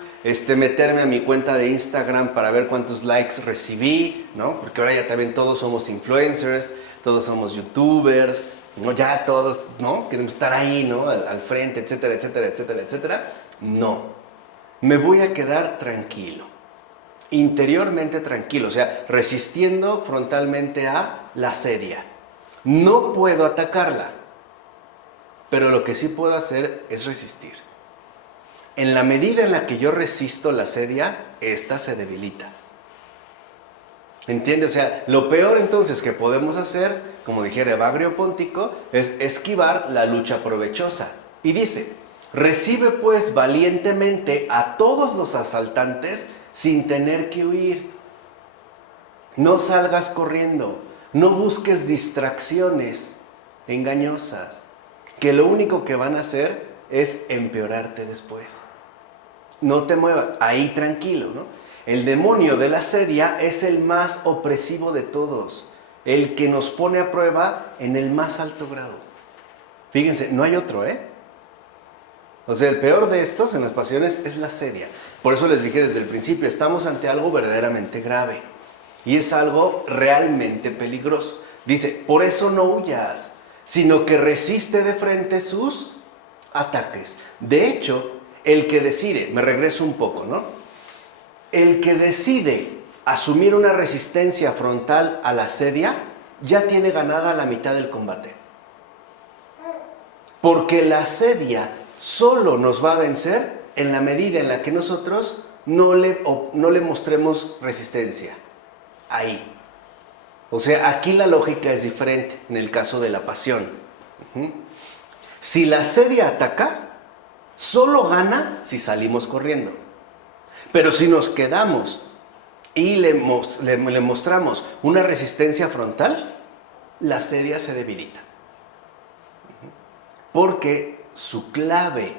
meterme a mi cuenta de Instagram para ver cuántos likes recibí, ¿no? Porque ahora ya también todos somos influencers, todos somos youtubers, ¿no? Ya todos, ¿no?, queremos estar ahí, ¿no?, al frente, etcétera, etcétera, etcétera, etcétera. No. Me voy a quedar tranquilo. Interiormente tranquilo, o sea, resistiendo frontalmente a la asedia. No puedo atacarla, pero lo que sí puedo hacer es resistir. En la medida en la que yo resisto la asedia, esta se debilita. ¿Entiendes? O sea, lo peor entonces que podemos hacer, como dijera Evagrio Póntico, es esquivar la lucha provechosa. Y dice, recibe pues valientemente a todos los asaltantes sin tener que huir. No salgas corriendo, no busques distracciones engañosas, que lo único que van a hacer es empeorarte después. No te muevas, ahí tranquilo, ¿no? El demonio de la asedia es el más opresivo de todos, el que nos pone a prueba en el más alto grado. Fíjense, no hay otro, ¿eh? O sea, el peor de estos en las pasiones es la asedia. Por eso les dije desde el principio, estamos ante algo verdaderamente grave. Y es algo realmente peligroso. Dice, por eso no huyas, sino que resiste de frente sus ataques. De hecho, el que decide, me regreso un poco, ¿no? El que decide asumir una resistencia frontal a la asedia, ya tiene ganada la mitad del combate. Porque la asedia solo nos va a vencer en la medida en la que nosotros no le mostremos resistencia. Ahí. O sea, aquí la lógica es diferente en el caso de la pasión. Si la asedia ataca, solo gana si salimos corriendo. Pero si nos quedamos y le mostramos una resistencia frontal, la asedia se debilita. Porque su clave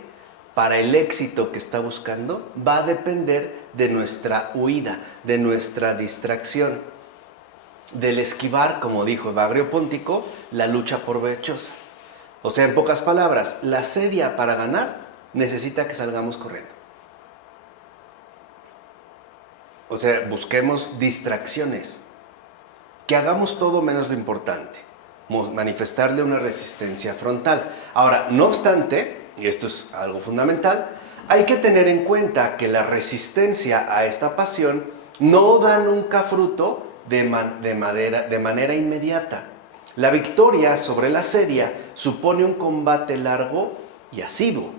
para el éxito que está buscando va a depender de nuestra huida, de nuestra distracción, del esquivar, como dijo Evagrio Póntico, la lucha provechosa. O sea, en pocas palabras, la asedia para ganar necesita que salgamos corriendo. O sea, busquemos distracciones, que hagamos todo menos lo importante, manifestarle una resistencia frontal. Ahora, no obstante, y esto es algo fundamental, hay que tener en cuenta que la resistencia a esta pasión no da nunca fruto de manera inmediata. La victoria sobre la asedia supone un combate largo y asiduo.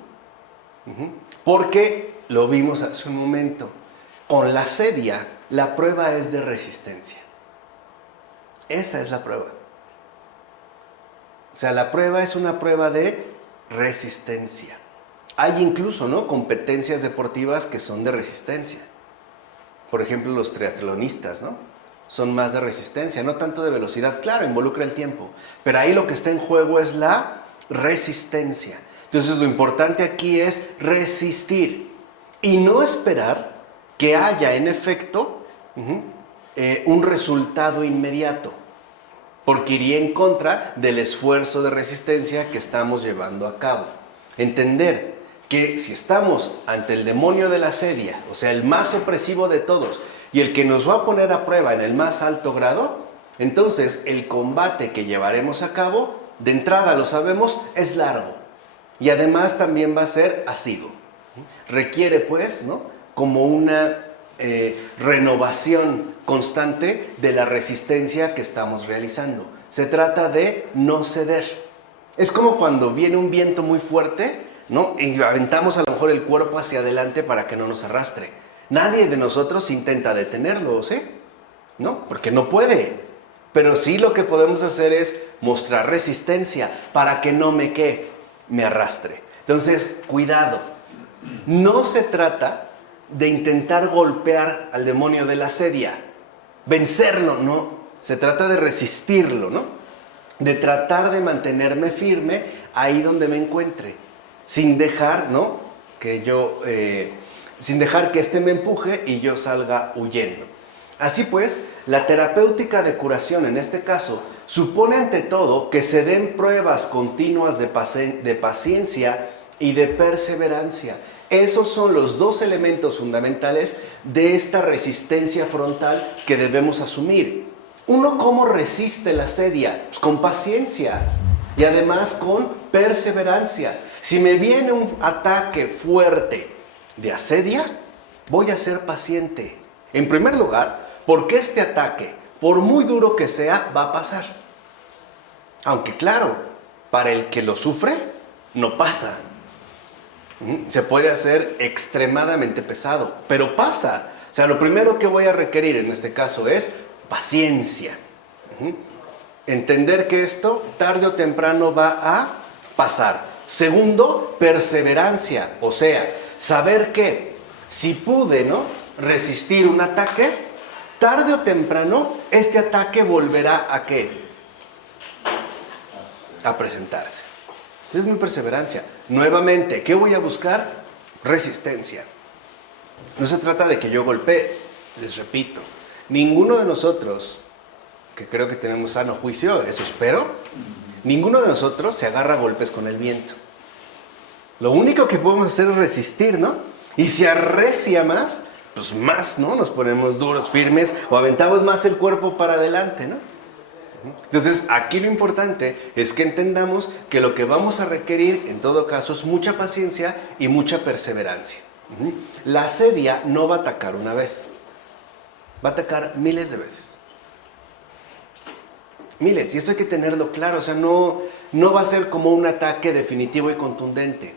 Porque, lo vimos hace un momento, con la asedia la prueba es de resistencia. Esa es la prueba. O sea, la prueba es una prueba de resistencia. Hay incluso, ¿no?, competencias deportivas que son de resistencia. Por ejemplo, los triatlonistas, ¿no?, son más de resistencia, no tanto de velocidad. Claro, involucra el tiempo, pero ahí lo que está en juego es la resistencia. Entonces, lo importante aquí es resistir y no esperar que haya, en efecto, un resultado inmediato, porque iría en contra del esfuerzo de resistencia que estamos llevando a cabo. Entender que si estamos ante el demonio de la sedia, o sea, el más opresivo de todos, y el que nos va a poner a prueba en el más alto grado, entonces el combate que llevaremos a cabo, de entrada lo sabemos, es largo. Y además también va a ser asiduo. Requiere pues, ¿no?, como una renovación constante de la resistencia que estamos realizando. Se trata de no ceder. Es como cuando viene un viento muy fuerte, ¿no?, y aventamos a lo mejor el cuerpo hacia adelante para que no nos arrastre. Nadie de nosotros intenta detenerlo, ¿sí? ¿No? Porque no puede. Pero sí lo que podemos hacer es mostrar resistencia para que no me arrastre. Entonces, cuidado. No se trata de intentar golpear al demonio de la sedia, vencerlo, no. Se trata de resistirlo, ¿no? De tratar de mantenerme firme ahí donde me encuentre, sin dejar, ¿no?, sin dejar que éste me empuje y yo salga huyendo. Así pues, la terapéutica de curación en este caso supone ante todo que se den pruebas continuas de paciencia y de perseverancia. Esos son los dos elementos fundamentales de esta resistencia frontal que debemos asumir. Uno, ¿cómo resiste la sedia? Pues con paciencia y además con perseverancia. Si me viene un ataque fuerte de asedia, voy a ser paciente. En primer lugar, porque este ataque, por muy duro que sea, va a pasar. Aunque claro, para el que lo sufre, no pasa. Se puede hacer extremadamente pesado, pero pasa. O sea, lo primero que voy a requerir en este caso es paciencia. Entender que esto tarde o temprano va a pasar. Segundo, perseverancia. O sea, saber que si pude, ¿no?, resistir un ataque, tarde o temprano este ataque volverá a ¿qué? A presentarse. Es mi perseverancia. Nuevamente, ¿qué voy a buscar? Resistencia. No se trata de que yo golpee. Les repito, ninguno de nosotros, que creo que tenemos sano juicio, eso espero, ninguno de nosotros se agarra a golpes con el viento. Lo único que podemos hacer es resistir, ¿no? Y si arrecia más, pues más, ¿no?, nos ponemos duros, firmes, o aventamos más el cuerpo para adelante, ¿no? Entonces, aquí lo importante es que entendamos que lo que vamos a requerir, en todo caso, es mucha paciencia y mucha perseverancia. La asedia no va a atacar una vez, va a atacar miles de veces. Miles, y eso hay que tenerlo claro, o sea, no va a ser como un ataque definitivo y contundente,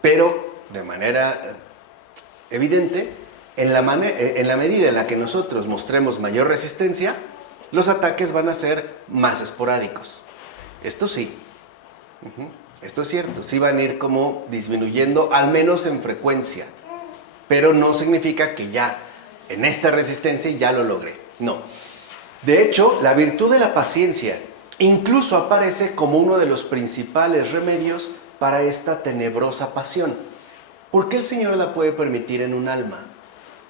pero de manera evidente, en la medida en la que nosotros mostremos mayor resistencia, los ataques van a ser más esporádicos. Esto sí, esto es cierto, sí van a ir como disminuyendo, al menos en frecuencia, pero no significa que ya en esta resistencia ya lo logré, no. De hecho, la virtud de la paciencia incluso aparece como uno de los principales remedios para esta tenebrosa pasión. ¿Por qué el Señor la puede permitir en un alma?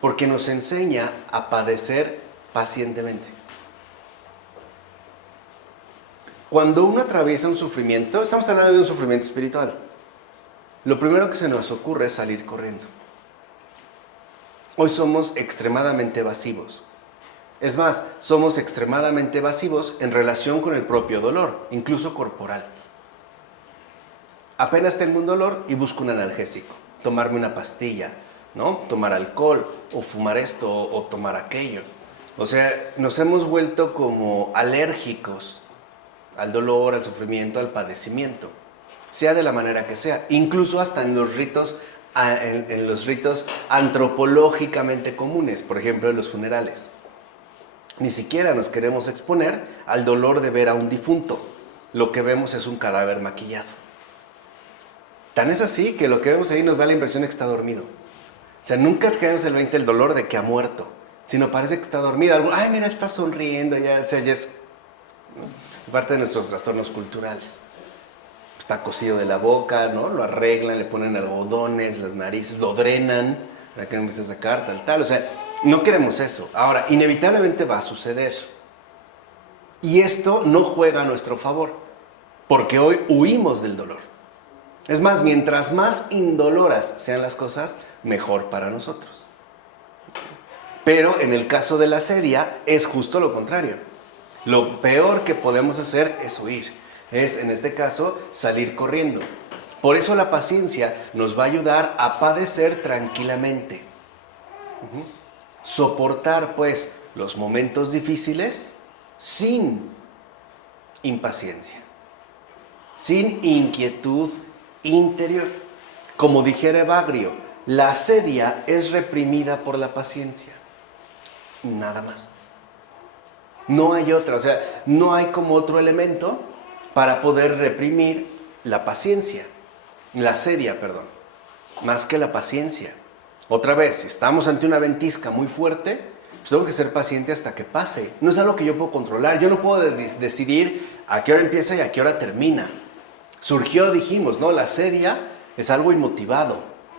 Porque nos enseña a padecer pacientemente. Cuando uno atraviesa un sufrimiento, estamos hablando de un sufrimiento espiritual, lo primero que se nos ocurre es salir corriendo. Hoy somos extremadamente evasivos. Es más, somos extremadamente evasivos en relación con el propio dolor, incluso corporal. Apenas tengo un dolor y busco un analgésico, tomarme una pastilla, ¿no?, tomar alcohol, o fumar esto, o tomar aquello. O sea, nos hemos vuelto como alérgicos al dolor, al sufrimiento, al padecimiento, sea de la manera que sea, incluso hasta en los ritos antropológicamente comunes, por ejemplo en los funerales. Ni siquiera nos queremos exponer al dolor de ver a un difunto. Lo que vemos es un cadáver maquillado. Tan es así que lo que vemos ahí nos da la impresión de que está dormido. O sea, nunca caemos el 20 el dolor de que ha muerto, sino parece que está dormido. Ay, mira, está sonriendo, ya, o sea, ya es parte de nuestros trastornos culturales. Está cosido de la boca, ¿no? Lo arreglan, le ponen algodones, las narices, lo drenan para que no empiece a sacar, tal. O sea, no queremos eso. Ahora, inevitablemente va a suceder. Y esto no juega a nuestro favor, porque hoy huimos del dolor. Es más, mientras más indoloras sean las cosas, mejor para nosotros. Pero en el caso de la sedia es justo lo contrario. Lo peor que podemos hacer es huir. Es, en este caso, salir corriendo. Por eso la paciencia nos va a ayudar a padecer tranquilamente. Soportar, pues, los momentos difíciles sin impaciencia, sin inquietud interior. Como dijera Evagrio, la sedia es reprimida por la paciencia. Nada más. No hay otra, o sea, no hay como otro elemento para poder reprimir la paciencia, la sedia, perdón, más que la paciencia. Otra vez, si estamos ante una ventisca muy fuerte, pues tengo que ser paciente hasta que pase. No es algo que yo puedo controlar, yo no puedo decidir a qué hora empieza y a qué hora termina. Surgió, dijimos, ¿no? La sedia es algo inmotivado,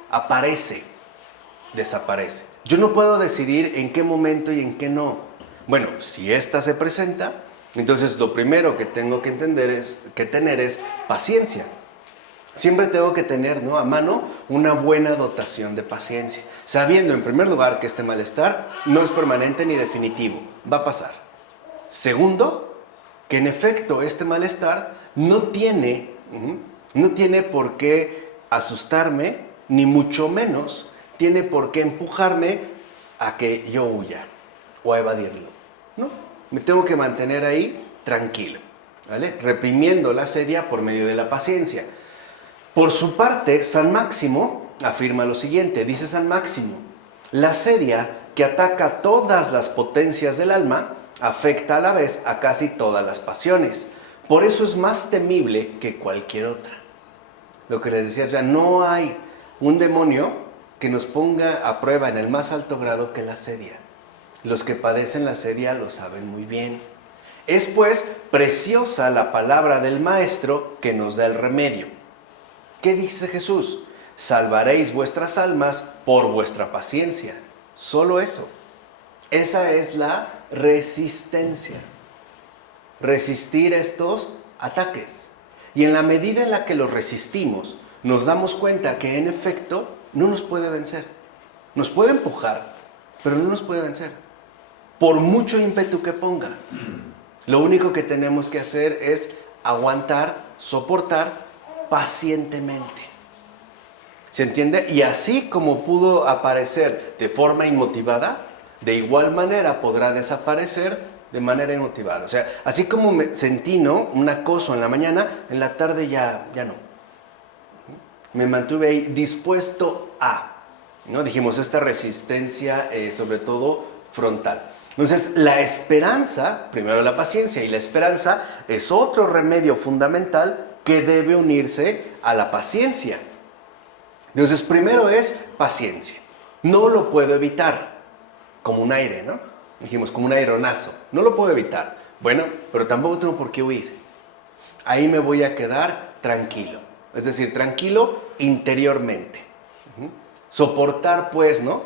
aparece, desaparece. Yo no puedo decidir en qué momento y en qué no. Bueno, si esta se presenta, entonces lo primero que tengo que tener es paciencia. Siempre tengo que tener, ¿no?, a mano una buena dotación de paciencia, sabiendo en primer lugar que este malestar no es permanente ni definitivo, va a pasar. Segundo, que en efecto este malestar no tiene por qué asustarme, ni mucho menos tiene por qué empujarme a que yo huya o a evadirlo. No, me tengo que mantener ahí tranquilo, ¿vale? Reprimiendo la sedia por medio de la paciencia. Por su parte, San Máximo afirma lo siguiente, dice San Máximo: la sedia que ataca todas las potencias del alma afecta a la vez a casi todas las pasiones. Por eso es más temible que cualquier otra. Lo que les decía, o sea, no hay un demonio que nos ponga a prueba en el más alto grado que la sedia. Los que padecen la sedia lo saben muy bien. Es pues preciosa la palabra del Maestro que nos da el remedio. ¿Qué dice Jesús? Salvaréis vuestras almas por vuestra paciencia. Solo eso. Esa es la resistencia. Resistir estos ataques. Y en la medida en la que los resistimos, nos damos cuenta que en efecto no nos puede vencer. Nos puede empujar, pero no nos puede vencer. Por mucho ímpetu que ponga. Lo único que tenemos que hacer es aguantar, soportar pacientemente. ¿Se entiende? Y así como pudo aparecer de forma inmotivada, de igual manera podrá desaparecer de manera inmotivada. O sea, así como me sentí, ¿no?, un acoso en la mañana, en la tarde ya no. Me mantuve ahí dispuesto a, ¿no? Dijimos, esta resistencia sobre todo frontal. Entonces, la esperanza, primero la paciencia, y la esperanza es otro remedio fundamental que debe unirse a la paciencia. Entonces, primero es paciencia. No lo puedo evitar, como un aire, ¿no? Dijimos, como un aeronazo. No lo puedo evitar. Bueno, pero tampoco tengo por qué huir. Ahí me voy a quedar tranquilo. Es decir, tranquilo interiormente. Soportar, pues, ¿no?,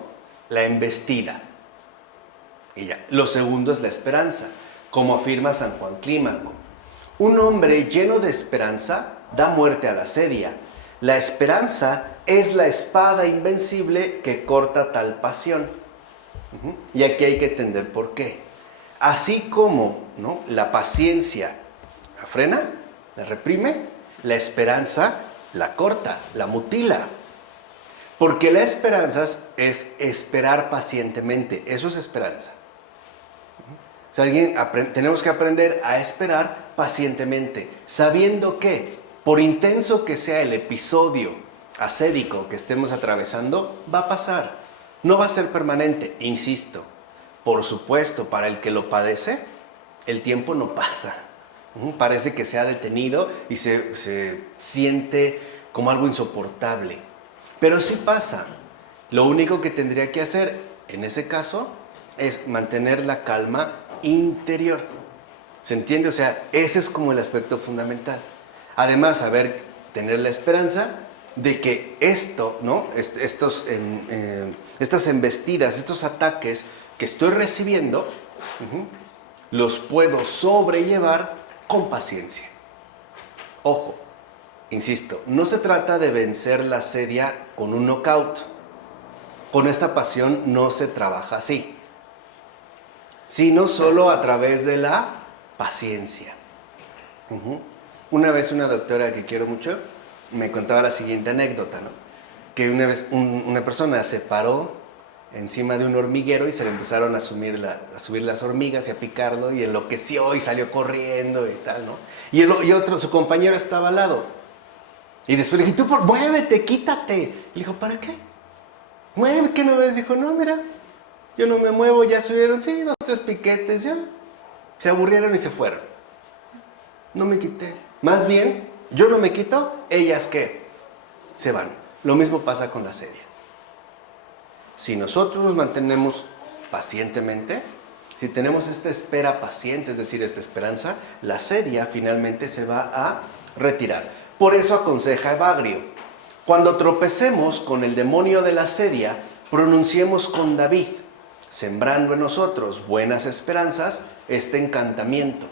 la embestida. Y ya. Lo segundo es la esperanza, como afirma San Juan Clímaco. Un hombre lleno de esperanza da muerte a la sedia. La esperanza es la espada invencible que corta tal pasión. Y aquí hay que entender por qué. Así como, ¿no?, la paciencia la frena, la reprime, la esperanza la corta, la mutila. Porque la esperanza es esperar pacientemente. Eso es esperanza. O sea, tenemos que aprender a esperar pacientemente, sabiendo que, por intenso que sea el episodio ascédico que estemos atravesando, va a pasar. No va a ser permanente, insisto. Por supuesto, para el que lo padece, el tiempo no pasa. Parece que se ha detenido y se siente como algo insoportable. Pero sí pasa. Lo único que tendría que hacer en ese caso es mantener la calma interior. ¿Se entiende? O sea, ese es como el aspecto fundamental. Además, tener la esperanza de que esto, ¿no?, estas embestidas, estos ataques que estoy recibiendo, los puedo sobrellevar con paciencia. Ojo, Insisto, no se trata de vencer la asedia con un knockout. Con esta pasión no se trabaja así, sino solo a través de la paciencia. Una vez una doctora que quiero mucho me contaba la siguiente anécdota, ¿no? Que una vez una persona se paró encima de un hormiguero y se le empezaron a subir las hormigas y a picarlo, y enloqueció y salió corriendo y tal, ¿no? Y otro, su compañero estaba al lado. Y después le dije, muévete, quítate. Y le dijo, ¿para qué? Mueve, ¿qué no ves? Dijo, no, mira, yo no me muevo, ya subieron, sí, 2, 3 piquetes, ya. Se aburrieron y se fueron. No me quité. Más bien, yo no me quito, ellas ¿qué? Se van. Lo mismo pasa con la asedia. Si nosotros nos mantenemos pacientemente, si tenemos esta espera paciente, es decir, esta esperanza, la asedia finalmente se va a retirar. Por eso aconseja Evagrio: cuando tropecemos con el demonio de la asedia, pronunciemos con David, sembrando en nosotros buenas esperanzas, este encantamiento.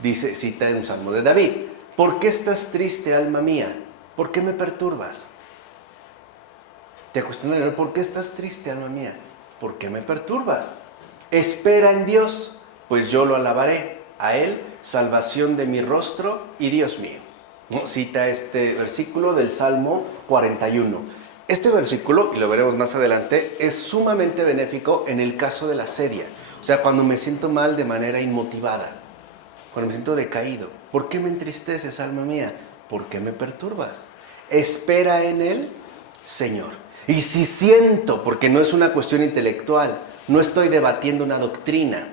Dice, cita en un salmo de David: ¿por qué estás triste, alma mía? ¿Por qué me perturbas? Te cuestionaré, ¿por qué estás triste, alma mía? ¿Por qué me perturbas? Espera en Dios, pues yo lo alabaré, a Él, salvación de mi rostro y Dios mío. ¿No? Cita este versículo del Salmo 41. Este versículo, y lo veremos más adelante, es sumamente benéfico en el caso de la asedia. O sea, cuando me siento mal de manera inmotivada, cuando me siento decaído. ¿Por qué me entristeces, alma mía? ¿Por qué me perturbas? Espera en el Señor. Y si siento, porque no es una cuestión intelectual, no estoy debatiendo una doctrina,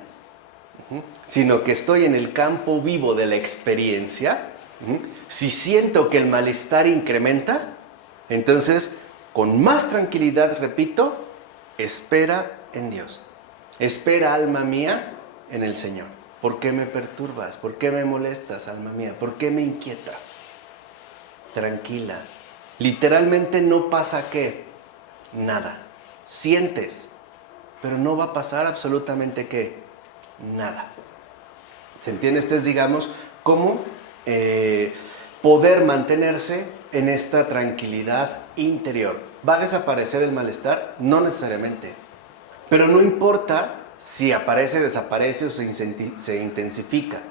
sino que estoy en el campo vivo de la experiencia, si siento que el malestar incrementa, entonces, con más tranquilidad, repito, espera en Dios. Espera, alma mía, en el Señor. ¿Por qué me perturbas? ¿Por qué me molestas, alma mía? ¿Por qué me inquietas? Tranquila. Literalmente no pasa ¿qué? Nada. Sientes, pero no va a pasar absolutamente ¿qué? Nada. ¿Se entiende? Este es, digamos, cómo poder mantenerse en esta tranquilidad interior. ¿Va a desaparecer el malestar? No necesariamente. Pero no importa si aparece, desaparece o se intensifica.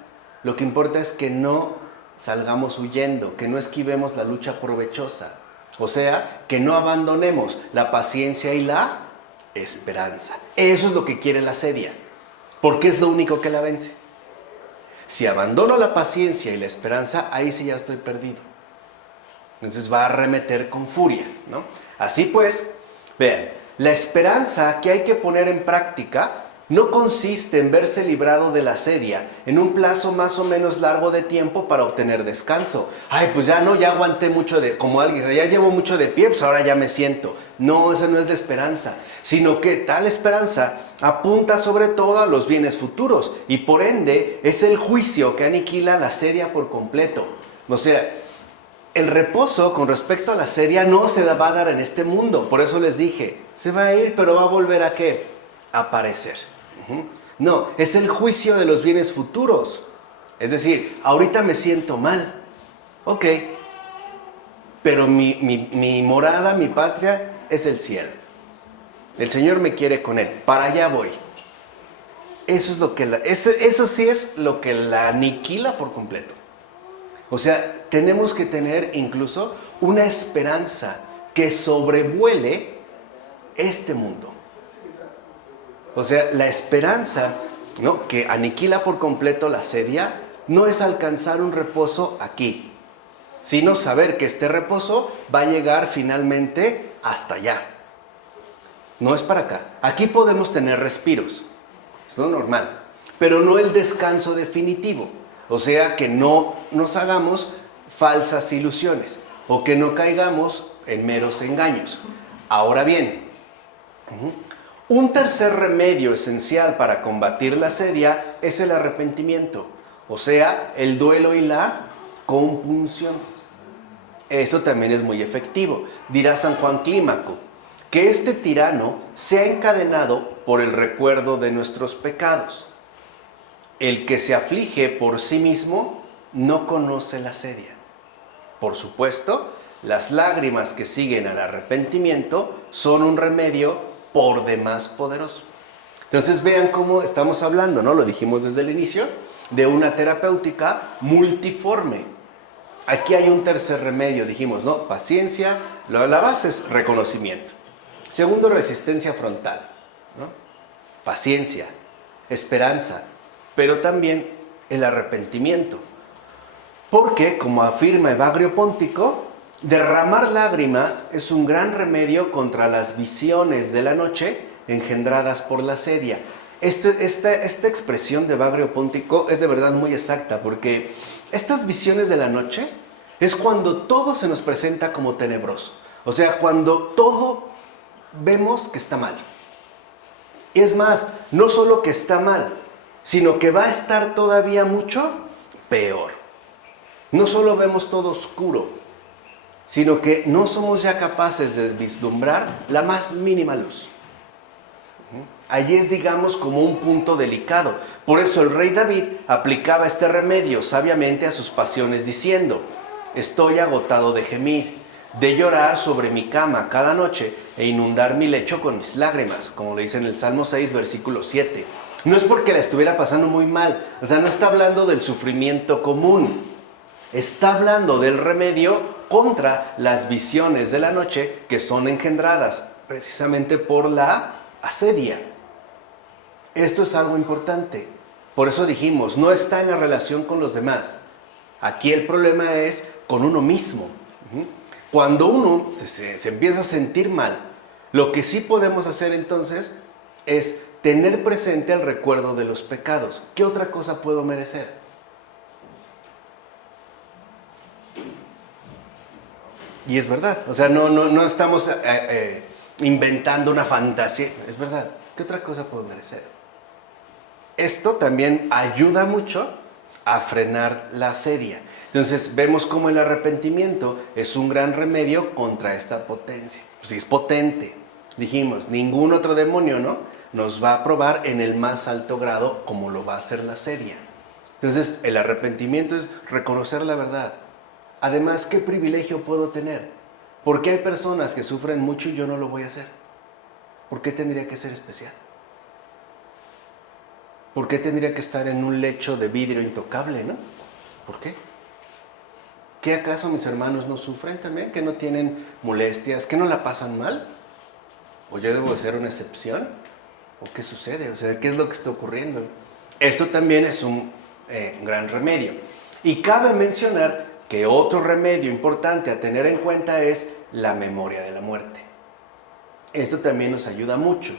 Lo que importa es que no salgamos huyendo, que no esquivemos la lucha provechosa. O sea, que no abandonemos la paciencia y la esperanza. Eso es lo que quiere la asedia, porque es lo único que la vence. Si abandono la paciencia y la esperanza, ahí sí ya estoy perdido. Entonces va a arremeter con furia, ¿no? Así pues, vean, la esperanza que hay que poner en práctica no consiste en verse librado de la asedia en un plazo más o menos largo de tiempo para obtener descanso. Ay, pues ya no, ya aguanté mucho como alguien, ya llevo mucho de pie, pues ahora ya me siento. No, esa no es la esperanza, sino que tal esperanza apunta sobre todo a los bienes futuros y por ende es el juicio que aniquila la asedia por completo. O sea, el reposo con respecto a la asedia no se va a dar en este mundo. Por eso les dije, se va a ir, pero va a volver a ¿qué? A aparecer. No, es el juicio de los bienes futuros. Es decir, ahorita me siento mal. Ok, pero mi morada, mi patria es el cielo. El Señor me quiere con Él. Para allá voy. Eso sí es lo que la aniquila por completo. O sea, tenemos que tener incluso una esperanza que sobrevuele este mundo. O sea, la esperanza, ¿no?, que aniquila por completo la asedia no es alcanzar un reposo aquí, sino saber que este reposo va a llegar finalmente hasta allá. No es para acá. Aquí podemos tener respiros, es lo normal, pero no el descanso definitivo. O sea, que no nos hagamos falsas ilusiones o que no caigamos en meros engaños. Ahora bien, un tercer remedio esencial para combatir la asedia es el arrepentimiento, o sea, el duelo y la compunción. Esto también es muy efectivo. Dirá San Juan Clímaco que este tirano se ha encadenado por el recuerdo de nuestros pecados. El que se aflige por sí mismo no conoce la asedia. Por supuesto, las lágrimas que siguen al arrepentimiento son un remedio por demás poderoso. Entonces vean cómo estamos hablando, ¿no? Lo dijimos desde el inicio, de una terapéutica multiforme. Aquí hay un tercer remedio, dijimos, ¿no? Paciencia, la base es reconocimiento. Segundo, resistencia frontal, ¿no? Paciencia, esperanza, pero también el arrepentimiento. Porque, como afirma Evagrio Póntico, derramar lágrimas es un gran remedio contra las visiones de la noche engendradas por la sedia. Esta expresión de Evagrio Póntico es de verdad muy exacta, porque estas visiones de la noche es cuando todo se nos presenta como tenebroso. O sea, cuando todo vemos que está mal. Y es más, no solo que está mal, sino que va a estar todavía mucho peor. No solo vemos todo oscuro, sino que no somos ya capaces de vislumbrar la más mínima luz. Allí es, digamos, como un punto delicado. Por eso el rey David aplicaba este remedio sabiamente a sus pasiones diciendo: estoy agotado de gemir, de llorar sobre mi cama cada noche e inundar mi lecho con mis lágrimas, como le dice en el Salmo 6, versículo 7. No es porque la estuviera pasando muy mal, o sea, no está hablando del sufrimiento común, está hablando del remedio contra las visiones de la noche que son engendradas precisamente por la asedia. Esto es algo importante. Por eso dijimos, no está en la relación con los demás. Aquí el problema es con uno mismo. Cuando uno se empieza a sentir mal, lo que sí podemos hacer entonces es tener presente el recuerdo de los pecados. ¿Qué otra cosa puedo merecer? Y es verdad, o sea, no estamos inventando una fantasía, es verdad. ¿Qué otra cosa puedo merecer? Esto también ayuda mucho a frenar la asedia. Entonces vemos cómo el arrepentimiento es un gran remedio contra esta potencia. Pues sí, es potente. Dijimos, ningún otro demonio, ¿no?, nos va a probar en el más alto grado como lo va a hacer la asedia. Entonces el arrepentimiento es reconocer la verdad. Además, ¿qué privilegio puedo tener? ¿Por qué hay personas que sufren mucho y yo no lo voy a hacer? ¿Por qué tendría que ser especial? ¿Por qué tendría que estar en un lecho de vidrio intocable, no? ¿Por qué? ¿Qué acaso mis hermanos no sufren también? ¿Que no tienen molestias? ¿Que no la pasan mal? ¿O yo debo de ser una excepción? ¿O qué sucede? O sea, ¿qué es lo que está ocurriendo? Esto también es un gran remedio. Y cabe mencionar que otro remedio importante a tener en cuenta es la memoria de la muerte. Esto también nos ayuda mucho.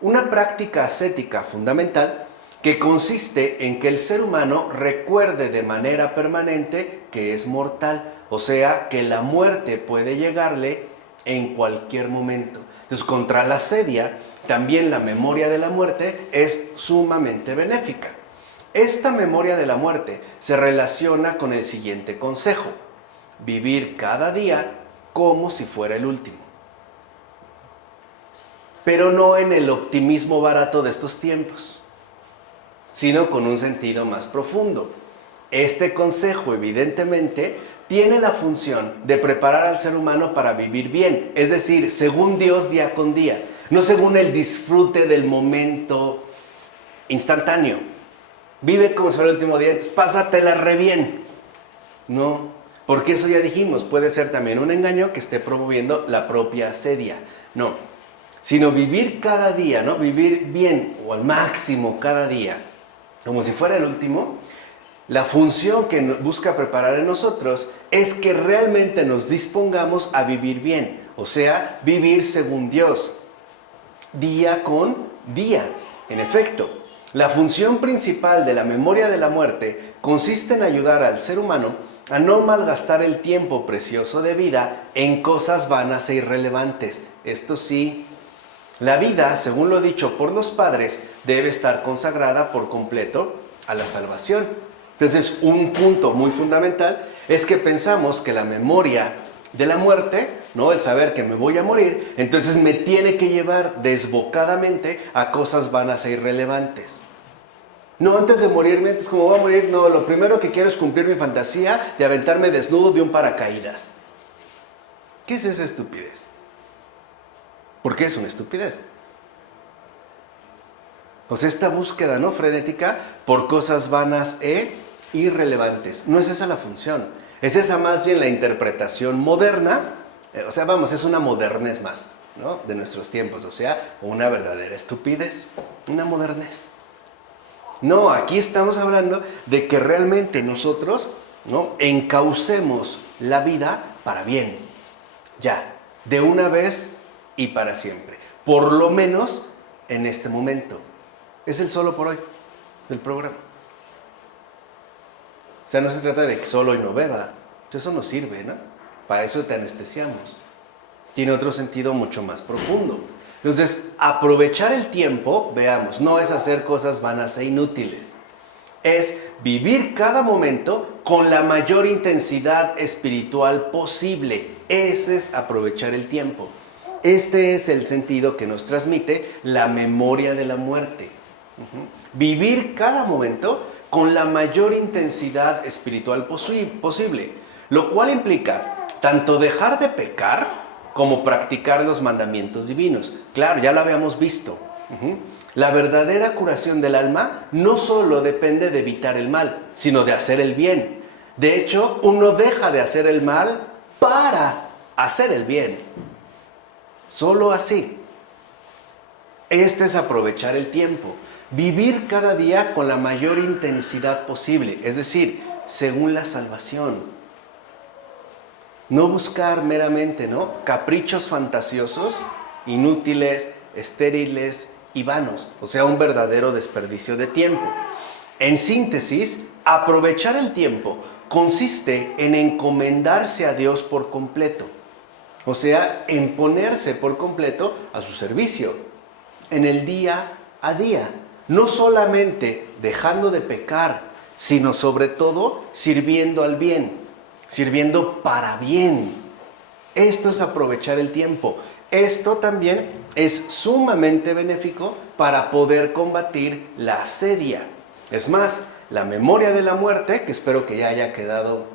Una práctica ascética fundamental que consiste en que el ser humano recuerde de manera permanente que es mortal, o sea, que la muerte puede llegarle en cualquier momento. Entonces, contra la asedia, también la memoria de la muerte es sumamente benéfica. Esta memoria de la muerte se relaciona con el siguiente consejo: vivir cada día como si fuera el último. Pero no en el optimismo barato de estos tiempos, sino con un sentido más profundo. Este consejo, evidentemente, tiene la función de preparar al ser humano para vivir bien, es decir, según Dios día con día, no según el disfrute del momento instantáneo. Vive como si fuera el último día, entonces pásatela re bien. No, porque eso ya dijimos, puede ser también un engaño que esté promoviendo la propia asedia. No, sino vivir cada día, ¿no? Vivir bien o al máximo cada día, como si fuera el último. La función que busca preparar en nosotros es que realmente nos dispongamos a vivir bien, o sea, vivir según Dios, día con día. En efecto, la función principal de la memoria de la muerte consiste en ayudar al ser humano a no malgastar el tiempo precioso de vida en cosas vanas e irrelevantes. Esto sí, la vida, según lo dicho por los padres, debe estar consagrada por completo a la salvación. Entonces, un punto muy fundamental es que pensamos que la memoria de la muerte, ¿no?, el saber que me voy a morir, entonces me tiene que llevar desbocadamente a cosas vanas e irrelevantes. No, antes de morirme, entonces como voy a morir, no, lo primero que quiero es cumplir mi fantasía de aventarme desnudo de un paracaídas. ¿Qué es esa estupidez? ¿Por qué es una estupidez? Pues esta búsqueda no frenética por cosas vanas e irrelevantes. No es esa la función. Es esa más bien la interpretación moderna. O sea, vamos, es una modernez más, ¿no? De nuestros tiempos. O sea, una verdadera estupidez. Una modernez. No, aquí estamos hablando de que realmente nosotros, ¿no?, encaucemos la vida para bien. Ya, de una vez y para siempre. Por lo menos en este momento. Es el solo por hoy del programa. O sea, no se trata de que solo hoy no beba. Eso no sirve, ¿no? Para eso te anestesiamos. Tiene otro sentido mucho más profundo. Entonces, aprovechar el tiempo, veamos, no es hacer cosas vanas e inútiles. Es vivir cada momento con la mayor intensidad espiritual posible. Ese es aprovechar el tiempo. Este es el sentido que nos transmite la memoria de la muerte. Vivir cada momento con la mayor intensidad espiritual posible, lo cual implica tanto dejar de pecar como practicar los mandamientos divinos. Claro, ya lo habíamos visto. La verdadera curación del alma no solo depende de evitar el mal, sino de hacer el bien. De hecho, uno deja de hacer el mal para hacer el bien. Solo así. Este es aprovechar el tiempo. Vivir cada día con la mayor intensidad posible, es decir, según la salvación. No buscar meramente, ¿no?, caprichos fantasiosos, inútiles, estériles y vanos, o sea, un verdadero desperdicio de tiempo. En síntesis, aprovechar el tiempo consiste en encomendarse a Dios por completo, o sea, en ponerse por completo a su servicio, en el día a día. No solamente dejando de pecar, sino sobre todo sirviendo al bien, sirviendo para bien. Esto es aprovechar el tiempo. Esto también es sumamente benéfico para poder combatir la asedia. Es más, la memoria de la muerte, que espero que ya haya quedado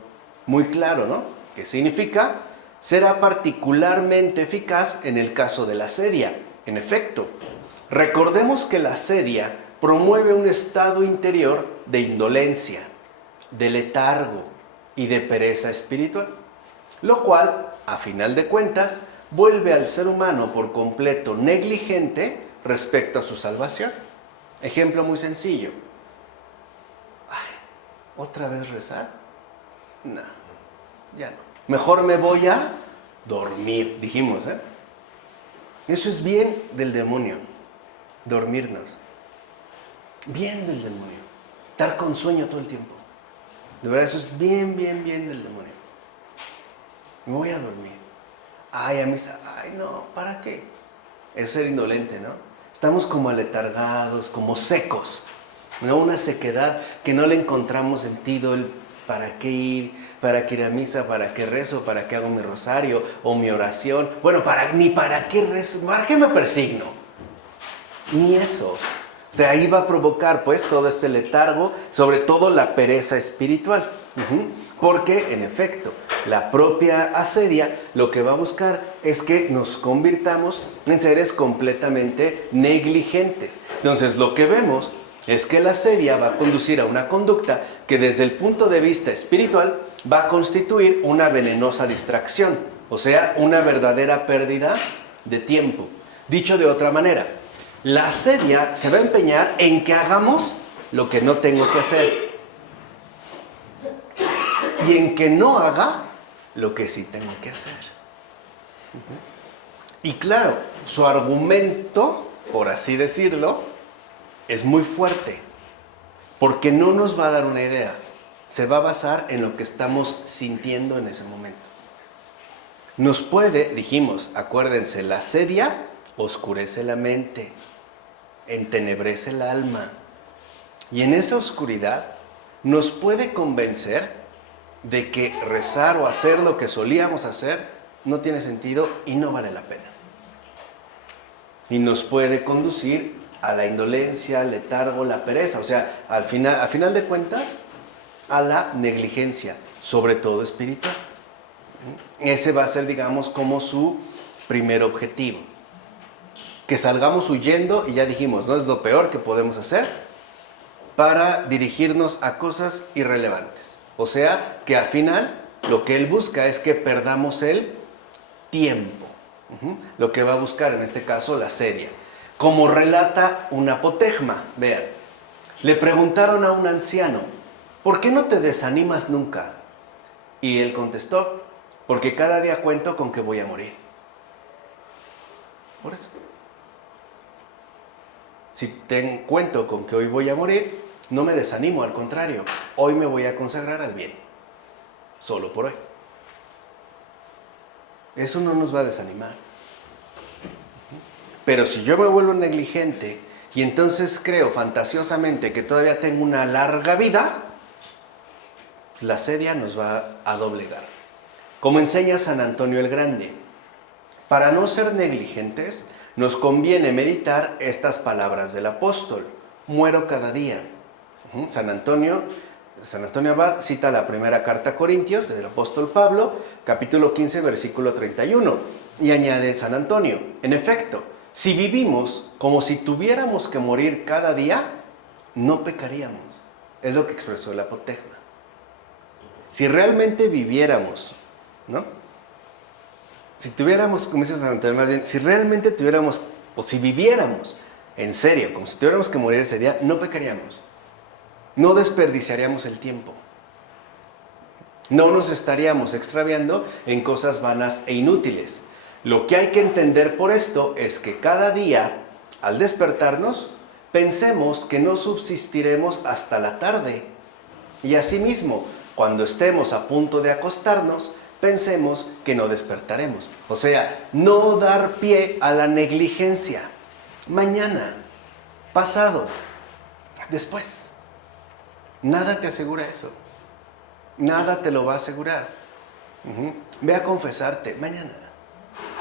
muy claro, ¿no?, ¿qué significa? Será particularmente eficaz en el caso de la asedia. En efecto, recordemos que la asedia promueve un estado interior de indolencia, de letargo y de pereza espiritual, lo cual, a final de cuentas, vuelve al ser humano por completo negligente respecto a su salvación. Ejemplo muy sencillo. ¿Otra vez rezar? No, ya no. Mejor me voy a dormir, dijimos, ¿eh? Eso es bien del demonio, dormirnos. Bien del demonio. Estar con sueño todo el tiempo. De verdad, eso es bien del demonio. Me voy a dormir. Ay, a misa. Ay, no, ¿para qué? Es ser indolente, ¿no? Estamos como aletargados, como secos, ¿no? Una sequedad que no le encontramos sentido. El ¿para qué ir? ¿Para qué ir a misa? ¿Para qué rezo? ¿Para qué hago mi rosario o mi oración? Bueno, ni para qué rezo. ¿Para qué me persigno? Ni eso. O sea, ahí va a provocar pues todo este letargo, sobre todo la pereza espiritual. Porque, en efecto, la propia asedia lo que va a buscar es que nos convirtamos en seres completamente negligentes. Entonces, lo que vemos es que la asedia va a conducir a una conducta que desde el punto de vista espiritual va a constituir una venenosa distracción, o sea, una verdadera pérdida de tiempo. Dicho de otra manera, la asedia se va a empeñar en que hagamos lo que no tengo que hacer y en que no haga lo que sí tengo que hacer. Y claro, su argumento, por así decirlo, es muy fuerte, porque no nos va a dar una idea, se va a basar en lo que estamos sintiendo en ese momento. Nos puede, dijimos, acuérdense, la asedia oscurece la mente, entenebrece el alma, y en esa oscuridad nos puede convencer de que rezar o hacer lo que solíamos hacer no tiene sentido y no vale la pena. Y nos puede conducir a la indolencia, al letargo, la pereza, o sea, a final de cuentas, a la negligencia, sobre todo espiritual. Ese va a ser, digamos, como su primer objetivo. Que salgamos huyendo, y ya dijimos, ¿no? Es lo peor que podemos hacer para dirigirnos a cosas irrelevantes. O sea, que al final lo que él busca es que perdamos el tiempo. Lo que va a buscar en este caso la sedia. Como relata un apotegma, vean, le preguntaron a un anciano, ¿por qué no te desanimas nunca? Y él contestó, porque cada día cuento con que voy a morir. Por eso. Si cuento con que hoy voy a morir, no me desanimo, al contrario, hoy me voy a consagrar al bien. Solo por hoy. Eso no nos va a desanimar. Pero si yo me vuelvo negligente y entonces creo fantasiosamente que todavía tengo una larga vida, la sedia nos va a doblegar. Como enseña San Antonio el Grande, para no ser negligentes, nos conviene meditar estas palabras del apóstol: muero cada día. San Antonio Abad cita la primera carta a Corintios del apóstol Pablo, capítulo 15, versículo 31, y añade San Antonio, en efecto, si vivimos como si tuviéramos que morir cada día, no pecaríamos. Es lo que expresó el apotegma. Si realmente viviéramos, ¿no? Si tuviéramos, como dice San Antonio, más bien, si realmente tuviéramos, o si viviéramos en serio, como si tuviéramos que morir ese día, no pecaríamos. No desperdiciaríamos el tiempo. No nos estaríamos extraviando en cosas vanas e inútiles. Lo que hay que entender por esto es que cada día, al despertarnos, pensemos que no subsistiremos hasta la tarde. Y asimismo, cuando estemos a punto de acostarnos, pensemos que no despertaremos. O sea, no dar pie a la negligencia. Mañana, pasado, después. Nada te asegura eso. Nada te lo va a asegurar. Ve a confesarte mañana.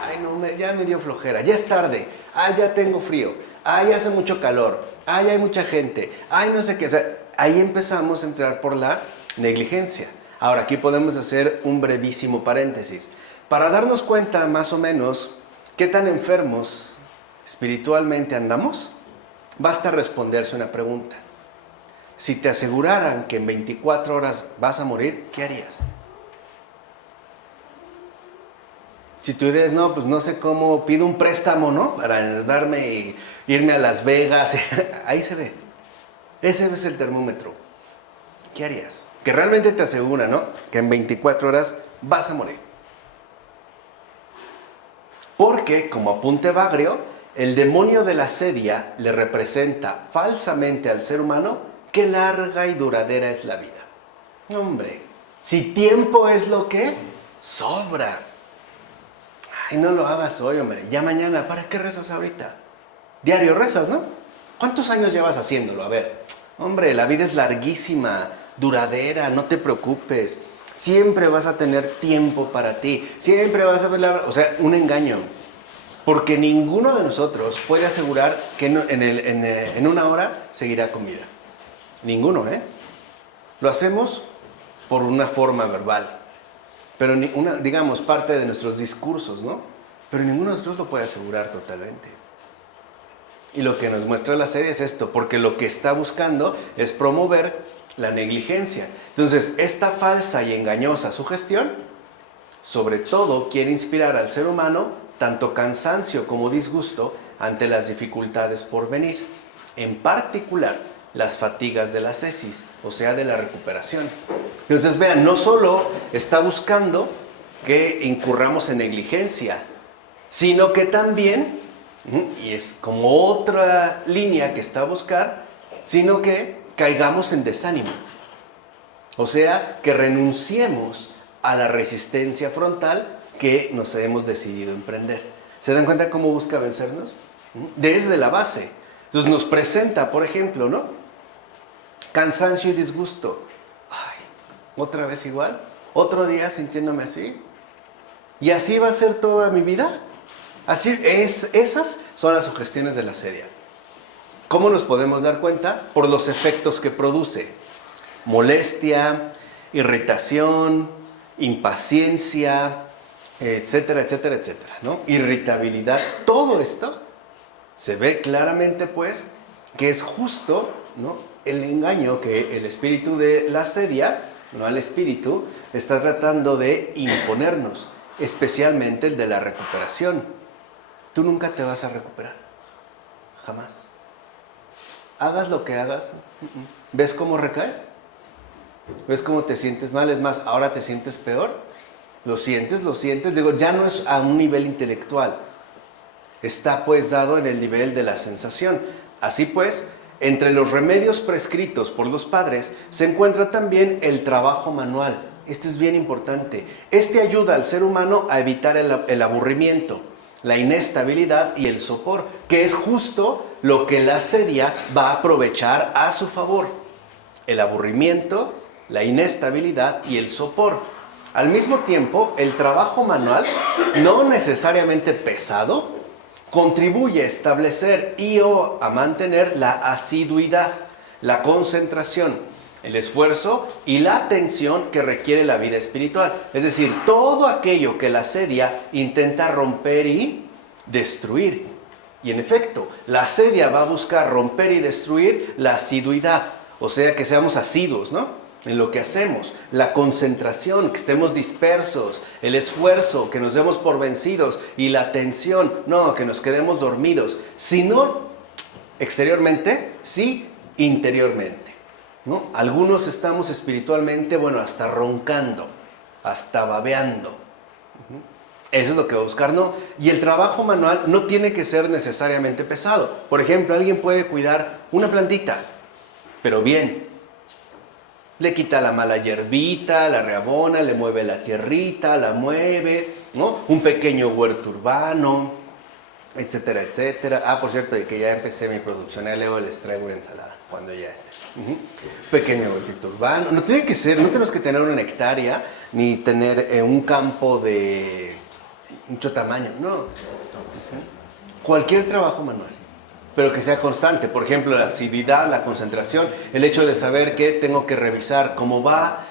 Ay, no, ya me dio flojera, ya es tarde. Ay, ya tengo frío. Ay, hace mucho calor. Ay, hay mucha gente. Ay, no sé qué. O sea, ahí empezamos a entrar por la negligencia. Ahora, aquí podemos hacer un brevísimo paréntesis. Para darnos cuenta más o menos qué tan enfermos espiritualmente andamos, basta responderse una pregunta. Si te aseguraran que en 24 horas vas a morir, ¿qué harías? Si tú dices, no, pues no sé cómo, pido un préstamo, ¿no? Para darme y irme a Las Vegas. Ahí se ve. Ese es el termómetro. ¿Qué harías? Que realmente te asegura, ¿no? Que en 24 horas vas a morir. Porque, como apunte Bagrio, el demonio de la sedia le representa falsamente al ser humano qué larga y duradera es la vida. Hombre, si tiempo es lo que sobra. Ay, no lo hagas hoy, hombre. Ya mañana, ¿para qué rezas ahorita? Diario rezas, ¿no? ¿Cuántos años llevas haciéndolo? A ver, hombre, la vida es larguísima, duradera, no te preocupes. Siempre vas a tener tiempo para ti. Siempre vas a ver la... O sea, un engaño. Porque ninguno de nosotros puede asegurar que en una hora seguirá con vida. Ninguno, ¿eh? Lo hacemos por una forma verbal. Pero digamos, parte de nuestros discursos, ¿no? Pero ninguno de nosotros lo puede asegurar totalmente. Y lo que nos muestra la serie es esto, porque lo que está buscando es promover la negligencia. Entonces, esta falsa y engañosa sugestión, sobre todo, quiere inspirar al ser humano tanto cansancio como disgusto ante las dificultades por venir. En particular, las fatigas de la ascesis, o sea, de la recuperación. Entonces, vean, no solo está buscando que incurramos en negligencia, sino que también, y es como otra línea que está a buscar, sino que caigamos en desánimo. O sea, que renunciemos a la resistencia frontal que nos hemos decidido emprender. ¿Se dan cuenta cómo busca vencernos? Desde la base. Entonces nos presenta, por ejemplo, ¿no? Cansancio y disgusto. Ay, ¿otra vez igual? ¿Otro día sintiéndome así? ¿Y así va a ser toda mi vida? Así esas son las sugestiones de la sedia. ¿Cómo nos podemos dar cuenta? Por los efectos que produce. Molestia, irritación, impaciencia, etcétera, etcétera, etcétera, ¿no? Irritabilidad. Todo esto se ve claramente, pues, que es justo, ¿no?, el engaño que el espíritu de la asedia, no al espíritu, está tratando de imponernos, especialmente el de la recuperación. Tú nunca te vas a recuperar, jamás. Hagas lo que hagas, ¿ves cómo recaes? ¿Ves cómo te sientes mal? Es más, ahora te sientes peor. Lo sientes, digo, ya no es a un nivel intelectual, está pues dado en el nivel de la sensación. Así pues, entre los remedios prescritos por los padres se encuentra también el trabajo manual. Este es bien importante. Este ayuda al ser humano a evitar el aburrimiento, la inestabilidad y el sopor, que es justo lo que la asedia va a aprovechar a su favor. El aburrimiento, la inestabilidad y el sopor. Al mismo tiempo, el trabajo manual, no necesariamente pesado, contribuye a establecer y o a mantener la asiduidad, la concentración, el esfuerzo y la atención que requiere la vida espiritual. Es decir, todo aquello que la asedia intenta romper y destruir. Y en efecto, la asedia va a buscar romper y destruir la asiduidad, o sea, que seamos asiduos, ¿no?, en lo que hacemos, la concentración, que estemos dispersos, el esfuerzo, que nos demos por vencidos, y la atención, no, que nos quedemos dormidos, sino exteriormente, sí, interiormente, ¿no? Algunos estamos espiritualmente, bueno, hasta roncando, hasta babeando. Eso es lo que va a buscar, ¿no? Y el trabajo manual no tiene que ser necesariamente pesado. Por ejemplo, alguien puede cuidar una plantita, pero bien. Le quita la mala hierbita, la reabona, le mueve la tierrita, la mueve, ¿no? Un pequeño huerto urbano, etcétera, etcétera. Ah, por cierto, que ya empecé mi producción, luego les traigo una ensalada cuando ya esté. Pequeño huertito urbano. No tiene que ser, no tenemos que tener una hectárea, ni tener un campo de mucho tamaño, no. Cualquier trabajo manual, pero que sea constante. Por ejemplo, la asiduidad, la concentración, el hecho de saber que tengo que revisar cómo va,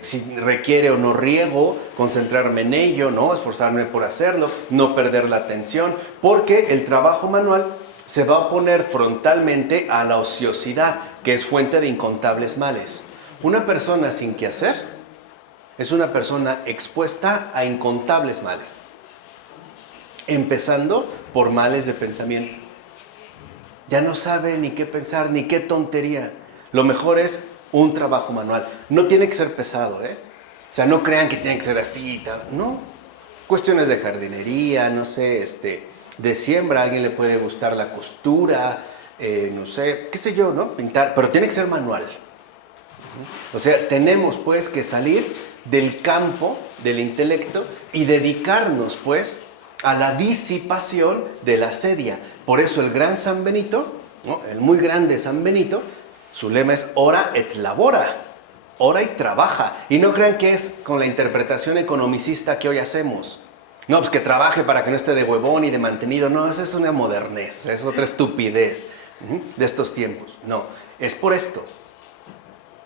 si requiere o no riego, concentrarme en ello, ¿no?, esforzarme por hacerlo, no perder la atención, porque el trabajo manual se va a oponer frontalmente a la ociosidad, que es fuente de incontables males. Una persona sin qué hacer es una persona expuesta a incontables males, empezando por males de pensamiento. Ya no sabe ni qué pensar, ni qué tontería. Lo mejor es un trabajo manual. No tiene que ser pesado, ¿eh? O sea, no crean que tiene que ser así, no. Cuestiones de jardinería, no sé, de siembra. A alguien le puede gustar la costura, no sé, qué sé yo, ¿no? Pintar, pero tiene que ser manual. O sea, tenemos pues que salir del campo del intelecto y dedicarnos pues a la disipación de la asedia. Por eso el gran San Benito, ¿no?, el muy grande San Benito, su lema es ora et labora, ora y trabaja. Y no crean que es con la interpretación economicista que hoy hacemos. No, pues que trabaje para que no esté de huevón y de mantenido. No, esa es una modernez, es otra estupidez de estos tiempos. No, es por esto.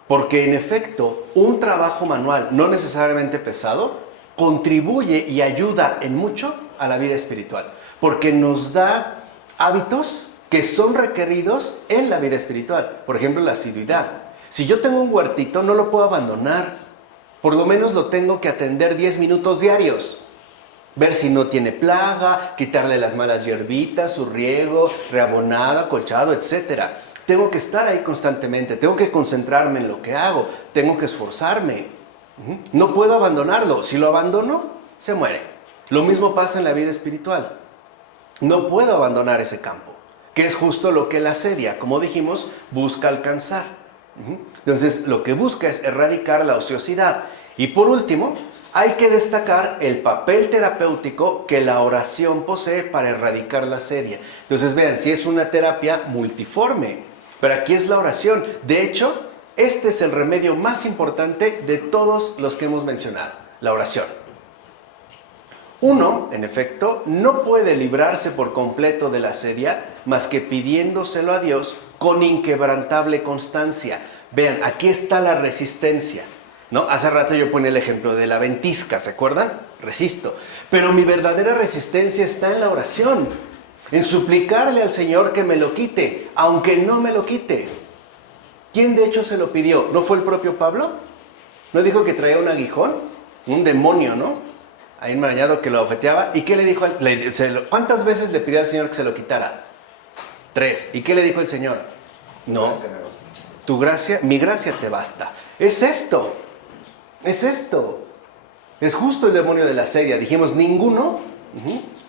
Porque en efecto, un trabajo manual no necesariamente pesado contribuye y ayuda en mucho a la vida espiritual. Porque nos da hábitos que son requeridos en la vida espiritual. Por ejemplo, la asiduidad. Si yo tengo un huertito, no lo puedo abandonar. Por lo menos lo tengo que atender 10 minutos diarios. Ver si no tiene plaga, quitarle las malas hierbitas, su riego, reabonado, acolchado, etc. Tengo que estar ahí constantemente, tengo que concentrarme en lo que hago, tengo que esforzarme. No puedo abandonarlo. Si lo abandono, se muere. Lo mismo pasa en la vida espiritual. No puedo abandonar ese campo, que es justo lo que la asedia, como dijimos, busca alcanzar. Entonces, lo que busca es erradicar la ociosidad. Y por último, hay que destacar el papel terapéutico que la oración posee para erradicar la asedia. Entonces, vean, si es una terapia multiforme, pero aquí es la oración. De hecho, este es el remedio más importante de todos los que hemos mencionado, la oración. Uno, en efecto, no puede librarse por completo de la asedia más que pidiéndoselo a Dios con inquebrantable constancia. Vean, aquí está la resistencia, ¿no? Hace rato yo ponía el ejemplo de la ventisca, ¿se acuerdan? Resisto. Pero mi verdadera resistencia está en la oración, en suplicarle al Señor que me lo quite, aunque no me lo quite. ¿Quién de hecho se lo pidió? ¿No fue el propio Pablo? ¿No dijo que traía un aguijón? Un demonio, ¿no? Ahí enmarañado que lo ofeteaba. ¿Y qué le dijo? ¿Cuántas veces le pidió al Señor que se lo quitara? 3. ¿Y qué le dijo el Señor? No. Tu gracia, mi gracia te basta. Es esto. Es esto. Es justo el demonio de la asedia. Dijimos, ninguno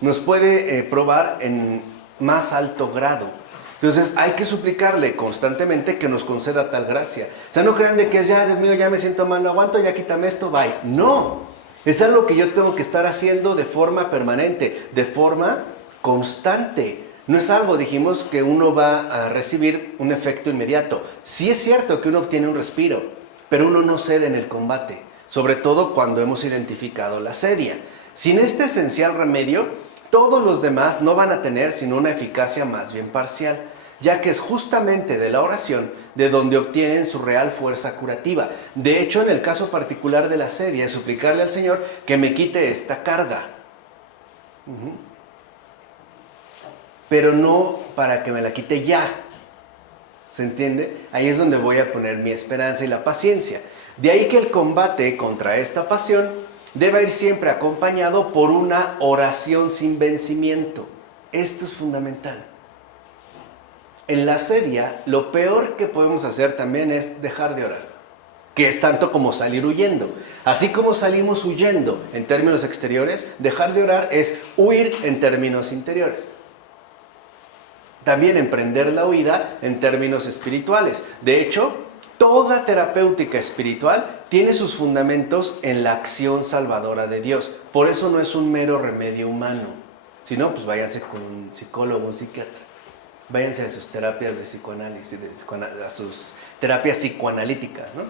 nos puede probar en más alto grado. Entonces hay que suplicarle constantemente que nos conceda tal gracia. O sea, no crean de que ya, Dios mío, ya me siento mal, no aguanto, ya quítame esto, bye. No. Es algo que yo tengo que estar haciendo de forma permanente, de forma constante. No es algo, dijimos, que uno va a recibir un efecto inmediato. Sí es cierto que uno obtiene un respiro, pero uno no cede en el combate, sobre todo cuando hemos identificado la asedia. Sin este esencial remedio, todos los demás no van a tener sino una eficacia más bien parcial, ya que es justamente de la oración de donde obtienen su real fuerza curativa. De hecho, en el caso particular de la asedia, es suplicarle al Señor que me quite esta carga. Pero no para que me la quite ya. ¿Se entiende? Ahí es donde voy a poner mi esperanza y la paciencia. De ahí que el combate contra esta pasión debe ir siempre acompañado por una oración sin vencimiento. Esto es fundamental. En la asedia, lo peor que podemos hacer también es dejar de orar, que es tanto como salir huyendo. Así como salimos huyendo en términos exteriores, dejar de orar es huir en términos interiores. También emprender la huida en términos espirituales. De hecho, toda terapéutica espiritual tiene sus fundamentos en la acción salvadora de Dios. Por eso no es un mero remedio humano. Si no, pues váyanse con un psicólogo, un psiquiatra. Váyanse a sus terapias de psicoanálisis, a sus terapias psicoanalíticas, ¿no?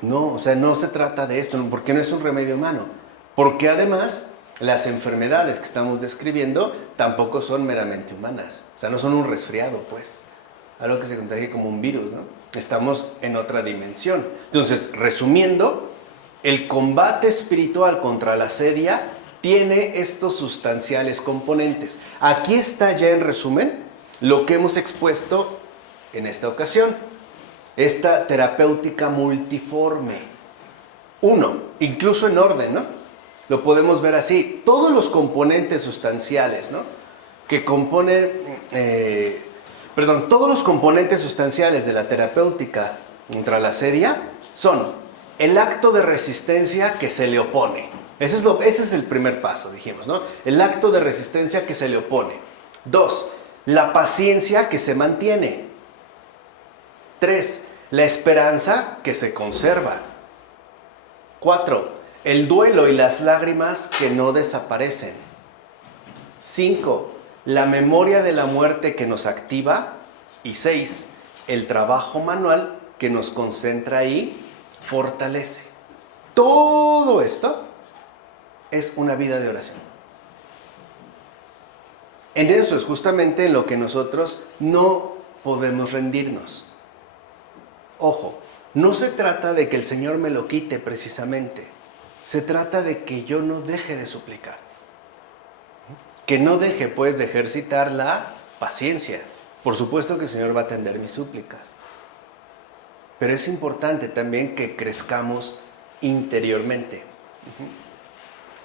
No, o sea, no se trata de esto, porque no es un remedio humano. Porque además, las enfermedades que estamos describiendo tampoco son meramente humanas. O sea, no son un resfriado, pues. Algo que se contagie como un virus, ¿no? Estamos en otra dimensión. Entonces, resumiendo, el combate espiritual contra la asedia tiene estos sustanciales componentes. Aquí está ya en resumen lo que hemos expuesto en esta ocasión. Esta terapéutica multiforme. 1, incluso en orden, ¿no? Lo podemos ver así. Todos los componentes sustanciales, ¿no? Que componen, todos los componentes sustanciales de la terapéutica contra la asedia son el acto de resistencia que se le opone. Ese es el primer paso, dijimos, ¿no? El acto de resistencia que se le opone. 2, la paciencia que se mantiene. 3, la esperanza que se conserva. 4, el duelo y las lágrimas que no desaparecen. 5, la memoria de la muerte que nos activa. Y 6, el trabajo manual que nos concentra y fortalece. Todo esto es una vida de oración. En eso es justamente en lo que nosotros no podemos rendirnos. Ojo, no se trata de que el Señor me lo quite precisamente. Se trata de que yo no deje de suplicar. Que no deje, pues, de ejercitar la paciencia. Por supuesto que el Señor va a atender mis súplicas. Pero es importante también que crezcamos interiormente.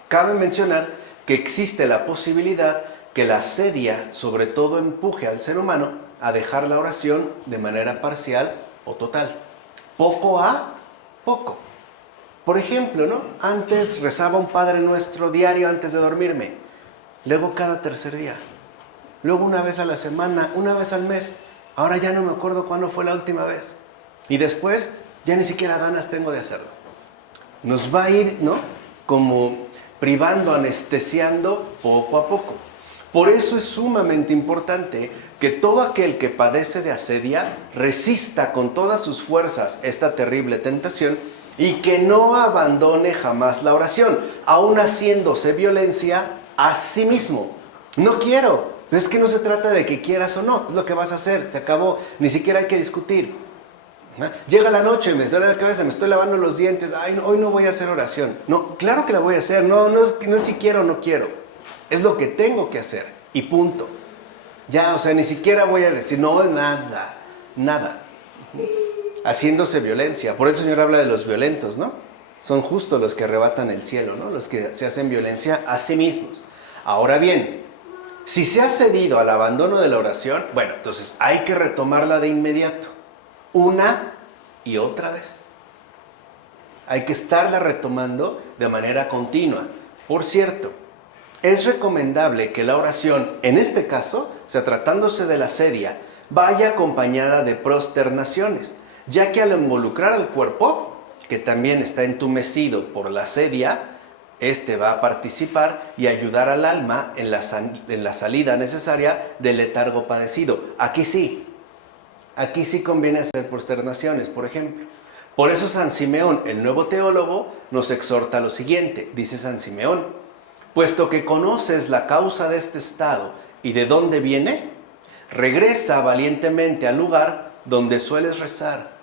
Cabe mencionar que existe la posibilidad que la asedia sobre todo empuje al ser humano a dejar la oración de manera parcial o total, poco a poco. Por ejemplo, ¿no? Antes rezaba un Padre Nuestro diario antes de dormirme, luego cada tercer día, luego una vez a la semana, una vez al mes. Ahora ya no me acuerdo cuándo fue la última vez. Y después ya ni siquiera ganas tengo de hacerlo. Nos va a ir, ¿no? Como privando, anestesiando poco a poco. Por eso es sumamente importante que todo aquel que padece de asedia resista con todas sus fuerzas esta terrible tentación y que no abandone jamás la oración, aun haciéndose violencia a sí mismo. No quiero. Es que no se trata de que quieras o no, es lo que vas a hacer, se acabó, ni siquiera hay que discutir. Llega la noche, me duele la cabeza, me estoy lavando los dientes, ay, no, hoy no voy a hacer oración. No, claro que la voy a hacer, no es si quiero o no quiero, es lo que tengo que hacer y punto. Ya, o sea, ni siquiera voy a decir, no, nada. Haciéndose violencia, por eso el Señor habla de los violentos, ¿no? Son justo los que arrebatan el cielo, ¿no? Los que se hacen violencia a sí mismos. Ahora bien, si se ha cedido al abandono de la oración, bueno, entonces hay que retomarla de inmediato, una y otra vez. Hay que estarla retomando de manera continua. Por cierto, es recomendable que la oración, en este caso, o sea, tratándose de la sedia, vaya acompañada de prosternaciones, ya que al involucrar al cuerpo, que también está entumecido por la sedia, este va a participar y ayudar al alma en la salida necesaria del letargo padecido. Aquí sí conviene hacer prosternaciones, por ejemplo. Por eso San Simeón, el nuevo teólogo, nos exhorta a lo siguiente. Dice San Simeón: puesto que conoces la causa de este estado y de dónde viene, regresa valientemente al lugar donde sueles rezar.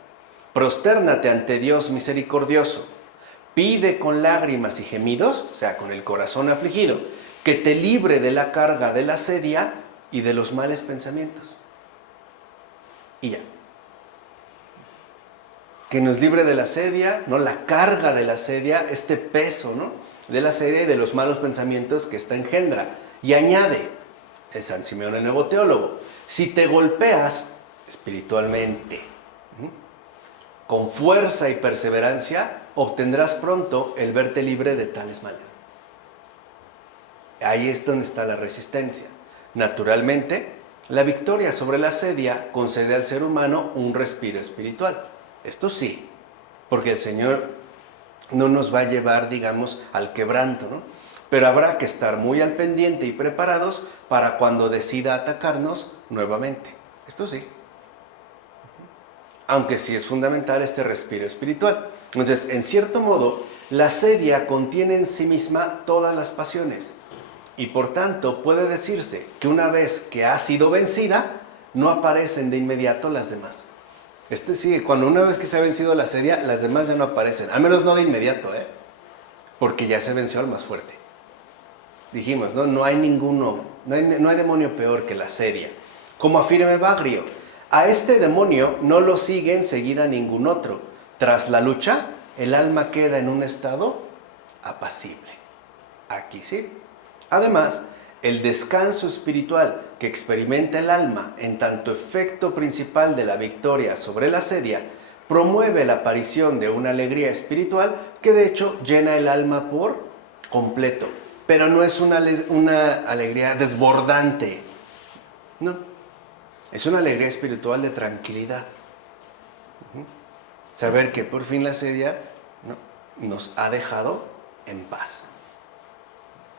Prostérnate ante Dios misericordioso. Pide con lágrimas y gemidos, o sea, con el corazón afligido, que te libre de la carga de la sedia y de los males pensamientos. Y ya. Que nos libre de la sedia, ¿no? La carga de la sedia, este peso, ¿no? De la sedia y de los malos pensamientos que esta engendra. Y añade, es San Simeón el nuevo teólogo, si te golpeas espiritualmente, con fuerza y perseverancia, obtendrás pronto el verte libre de tales males. Ahí es donde está la resistencia. Naturalmente, la victoria sobre la sedia concede al ser humano un respiro espiritual. Esto sí, porque el Señor no nos va a llevar, digamos, al quebranto, ¿no? Pero habrá que estar muy al pendiente y preparados para cuando decida atacarnos nuevamente. Esto sí. Aunque sí es fundamental este respiro espiritual. Entonces, en cierto modo, la sedia contiene en sí misma todas las pasiones. Y por tanto, puede decirse que una vez que ha sido vencida, no aparecen de inmediato las demás. Sí, cuando una vez que se ha vencido la sedia, las demás ya no aparecen. Al menos no de inmediato, porque ya se venció al más fuerte. Dijimos, no hay ninguno, no hay demonio peor que la sedia. Como afirma Bagrio, a este demonio no lo sigue enseguida ningún otro. Tras la lucha, el alma queda en un estado apacible. Aquí sí. Además, el descanso espiritual que experimenta el alma en tanto efecto principal de la victoria sobre la sedia promueve la aparición de una alegría espiritual que de hecho llena el alma por completo. Pero no es una alegría desbordante. No. Es una alegría espiritual de tranquilidad. Saber que por fin la sedia, ¿no?, nos ha dejado en paz.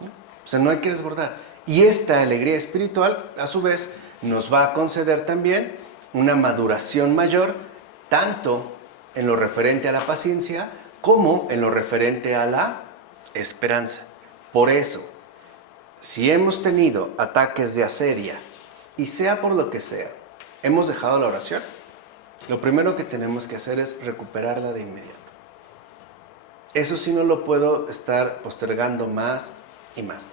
O sea, no hay que desbordar. Y esta alegría espiritual, a su vez, nos va a conceder también una maduración mayor, tanto en lo referente a la paciencia, como en lo referente a la esperanza. Por eso, si hemos tenido ataques de asedia, y sea por lo que sea, hemos dejado la oración, lo primero que tenemos que hacer es recuperarla de inmediato. Eso sí no lo puedo estar postergando más y más,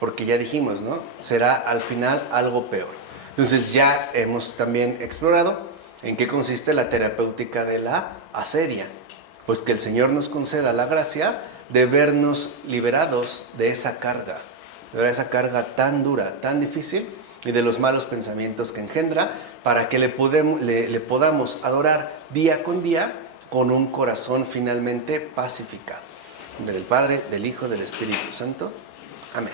porque ya dijimos, ¿no? Será al final algo peor. Entonces ya hemos también explorado en qué consiste la terapéutica de la asedia. Pues que el Señor nos conceda la gracia de vernos liberados de esa carga tan dura, tan difícil, y de los malos pensamientos que engendra, para que le podamos adorar día con día con un corazón finalmente pacificado. En nombre del Padre, del Hijo, del Espíritu Santo. Amén.